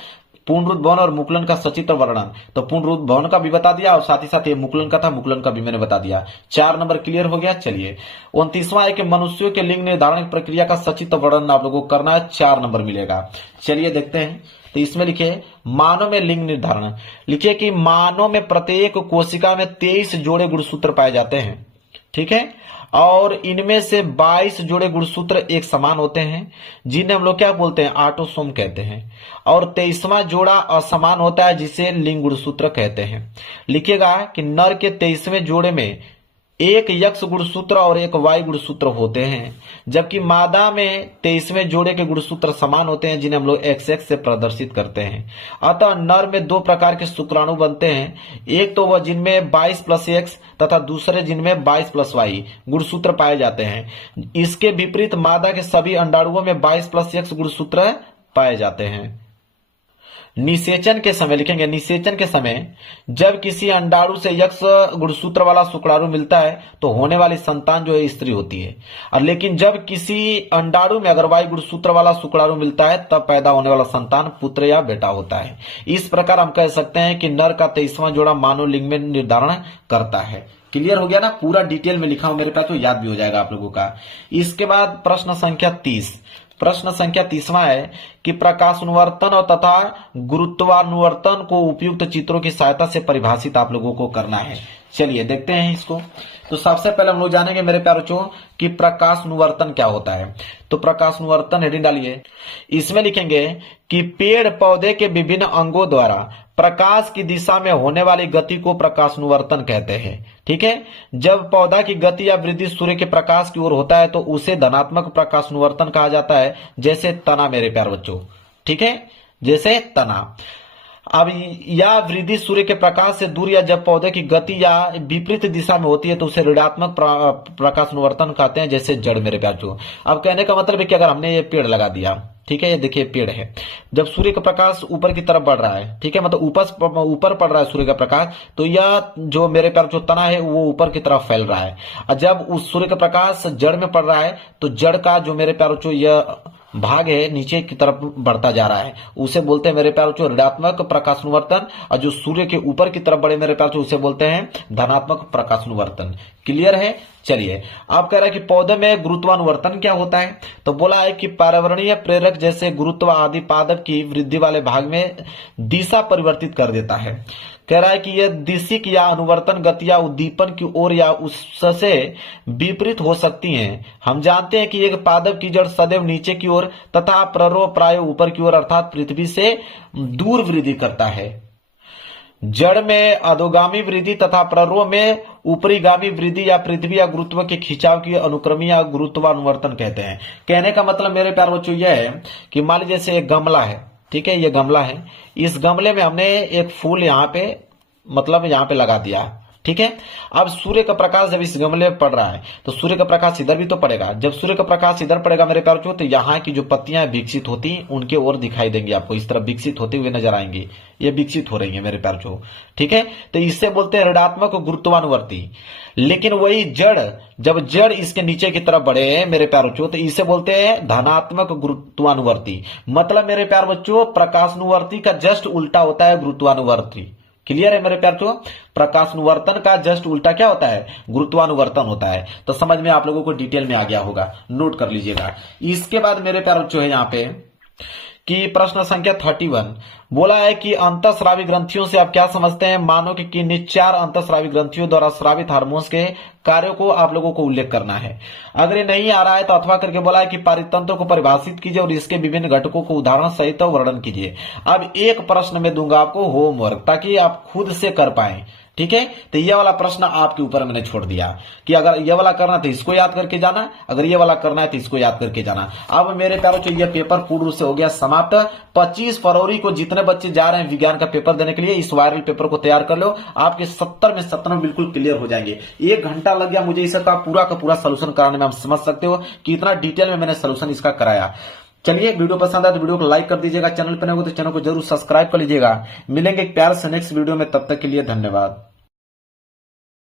पूर्णरूप भवन और मुकुलन का सचित्र वर्णन, तो पूर्णरूप भवन का भी बता दिया और साथ ही साथ ये मुकुलन का था, मुकुलन का भी मैंने बता दिया। 4 नंबर क्लियर हो गया। चलिए 29वां है कि मनुष्यों के लिंग निर्धारण प्रक्रिया का सचित्र वर्णन आप लोगों को करना है, 4 नंबर मिलेगा। चलिए देखते हैं। तो इसमें लिखे मानव में लिंग निर्धारण, लिखिए कि मानव में प्रत्येक कोशिका में 23 जोड़े गुणसूत्र पाए जाते हैं, ठीक है, और इनमें से 22 जोड़े गुणसूत्र एक समान होते हैं, जिन्हें हम लोग क्या बोलते हैं, ऑटोसोम कहते हैं, और 23वां जोड़ा असमान होता है, जिसे लिंग गुणसूत्र कहते हैं। लिखिएगा कि नर के 23वें जोड़े में एक यक्ष गुणसूत्र और एक वाई गुणसूत्र होते हैं, जबकि मादा में 23वें जोड़े के गुणसूत्र समान होते हैं, जिन्हें हम लोग XX से प्रदर्शित करते हैं। अतः नर में 2 प्रकार के शुक्राणु बनते हैं, एक तो वह जिनमें 22+X तथा दूसरे जिनमें 22+Y गुणसूत्र पाए जाते हैं। इसके विपरीत मादा के सभी अंडाणुओं में 22+X गुणसूत्र पाए जाते हैं। निषेचन के समय लिखेंगे, निषेचन के समय जब किसी अंडाणु से यक्ष गुणसूत्र वाला शुक्राणु मिलता है तो होने वाली संतान जो है स्त्री होती है, और लेकिन जब किसी अंडाणु में अगर वाई गुणसूत्र वाला शुक्राणु मिलता है तब पैदा होने वाला संतान पुत्र या बेटा होता है। इस प्रकार हम कह सकते हैं कि नर का 23वां जोड़ा मानव लिंग में निर्धारण करता है। क्लियर हो गया ना, पूरा डिटेल में लिखा हूं मेरे पास, तो याद भी हो जाएगा आप लोगों का। इसके बाद प्रश्न संख्या 30, प्रश्न संख्या 30वां है कि प्रकाशानुवर्तन और तथा गुरुत्वानुवर्तन को उपयुक्त चित्रों की सहायता से परिभाषित आप लोगों को करना है। चलिए देखते हैं इसको। तो सबसे पहले हम लोग जानेंगे मेरे प्यारे बच्चों कि प्रकाशानुवर्तन क्या होता है। तो प्रकाशानुवर्तन हेडिंग डालिए, इसमें लिखेंगे कि पेड़ पौधे के विभिन्न अंगों द्वारा प्रकाश की दिशा में होने वाली गति को प्रकाशानुवर्तन कहते हैं, ठीक है। जब पौधा की गति या वृद्धि सूर्य के प्रकाश की ओर होता है तो उसे धनात्मक प्रकाशानुवर्तन कहा जाता है, जैसे तना मेरे प्यारे बच्चों, ठीक है, जैसे तना। अब या वृद्धि सूर्य के प्रकाश से दूर या जब पौधे की गति या विपरीत दिशा में होती है तो उसे ऋणात्मक प्रकाशानुवर्तन कहते हैं, जैसे जड़ मेरे प्यारे बच्चों। अब कहने का मतलब है कि अगर हमने ये पेड़ लगा दिया, ठीक है, ये देखिए पेड़ है। जब सूर्य का प्रकाश ऊपर की तरफ बढ़ रहा है, ठीक है, मतलब ऊपर पड़ रहा है सूर्य का प्रकाश, तो यह जो मेरे प्यारे जो तना है वो ऊपर की तरफ फैल रहा है। और जब उस सूर्य का प्रकाश जड़ में पड़ रहा है तो जड़ का जो मेरे प्यारे जो यह भाग है नीचे की तरफ बढ़ता जा रहा है, उसे बोलते हैं मेरे प्यारे ऋणात्मक प्रकाशानुवर्तन। और जो सूर्य के ऊपर की तरफ बढ़े मेरे प्यारे उसे बोलते हैं धनात्मक प्रकाशानुवर्तन। क्लियर है? चलिए, आप कह रहे हैं कि पौधे में गुरुत्वानुवर्तन क्या होता है, तो बोला है कि पर्यावरणीय प्रेरक जैसे गुरुत्व आदि पादप की वृद्धि वाले भाग में दिशा परिवर्तित कर देता है। कह रहा है कि यह दिशिक या अनुवर्तन गति या उद्दीपन की ओर या उससे विपरीत हो सकती हैं। हम जानते हैं कि एक पादप की जड़ सदैव नीचे की ओर तथा प्ररोह प्राय ऊपर की ओर अर्थात पृथ्वी से दूर वृद्धि करता है। जड़ में अधोगामी वृद्धि तथा प्ररोह में ऊपरीगामी वृद्धि या पृथ्वी या गुरुत्व के खिंचाव की अनुक्रमी या गुरुत्वानुवर्तन कहते हैं। कहने का मतलब मेरे प्यारे बच्चों यह है कि मान लीजिए जैसे एक गमला है, ठीक है, ये गमला है, इस गमले में हमने एक फूल यहाँ पे मतलब यहाँ पे लगा दिया, ठीक है। अब सूर्य का प्रकाश जब इस गमले में पड़ रहा है तो सूर्य का प्रकाश इधर भी तो पड़ेगा। जब सूर्य का प्रकाश इधर पड़ेगा मेरे प्यारे बच्चों, तो यहाँ की जो पत्तियां विकसित होती उनके ओर दिखाई देंगी, आपको इस तरह विकसित होते हुए नजर आएंगी। ये विकसित हो रही है मेरे प्यारे बच्चों, ठीक है। तो इससे बोलते हैं ऋणात्मक गुरुत्वानुवर्ती। लेकिन वही जड़, जब जड़ इसके नीचे की तरफ बढ़े मेरे प्यारे बच्चों, तो इसे बोलते हैं धनात्मक गुरुत्वानुवर्ती। मतलब मेरे प्यारे बच्चों प्रकाशानुवर्ती का जस्ट उल्टा होता है गुरुत्वानुवर्ती। क्लियर है मेरे प्यारे बच्चों? प्रकाशानुवर्तन का जस्ट उल्टा क्या होता है? गुरुत्वानुवर्तन होता है। तो समझ में आप लोगों को डिटेल में आ गया होगा, नोट कर लीजिएगा। इसके बाद मेरे प्यारे बच्चों है यहाँ पे कि प्रश्न संख्या 31 बोला है कि अंतःस्रावी ग्रंथियों से आप क्या समझते हैं? मानो कि किन्हीं 4 अंतःस्रावी ग्रंथियों द्वारा स्रावित हार्मोन्स के कार्यों को आप लोगों को उल्लेख करना है। अगर ये नहीं आ रहा है तो अथवा करके बोला है कि पारितंत्र को परिभाषित कीजिए और इसके विभिन्न घटकों को उदाहरण सहित वर्णन कीजिए। अब एक प्रश्न में दूंगा आपको होमवर्क, ताकि आप खुद से कर पाए, ठीक है। तो ये वाला प्रश्न आपके ऊपर मैंने छोड़ दिया कि अगर ये वाला करना है तो इसको याद करके जाना, अगर ये वाला करना है तो इसको याद करके जाना। अब मेरे प्यारों से ये पेपर पूर्ण रूप से हो गया समाप्त। 25 फरवरी को जितने बच्चे जा रहे हैं विज्ञान का पेपर देने के लिए, इस वायरल पेपर को तैयार कर लो। आपके 70 में 70 बिल्कुल क्लियर हो जाएंगे। 1 घंटा लग गया मुझे इसका पूरा का पूरा सोल्यूशन कराने में। आप समझ सकते हो कि इतना डिटेल में मैंने सोल्यूशन इसका कराया। चलिए, वीडियो पसंद आए तो वीडियो को लाइक कर दीजिएगा, चैनल पर नए हो तो चैनल को जरूर सब्सक्राइब कर लीजिएगा। मिलेंगे एक प्यार से नेक्स्ट वीडियो में, तब तक के लिए धन्यवाद।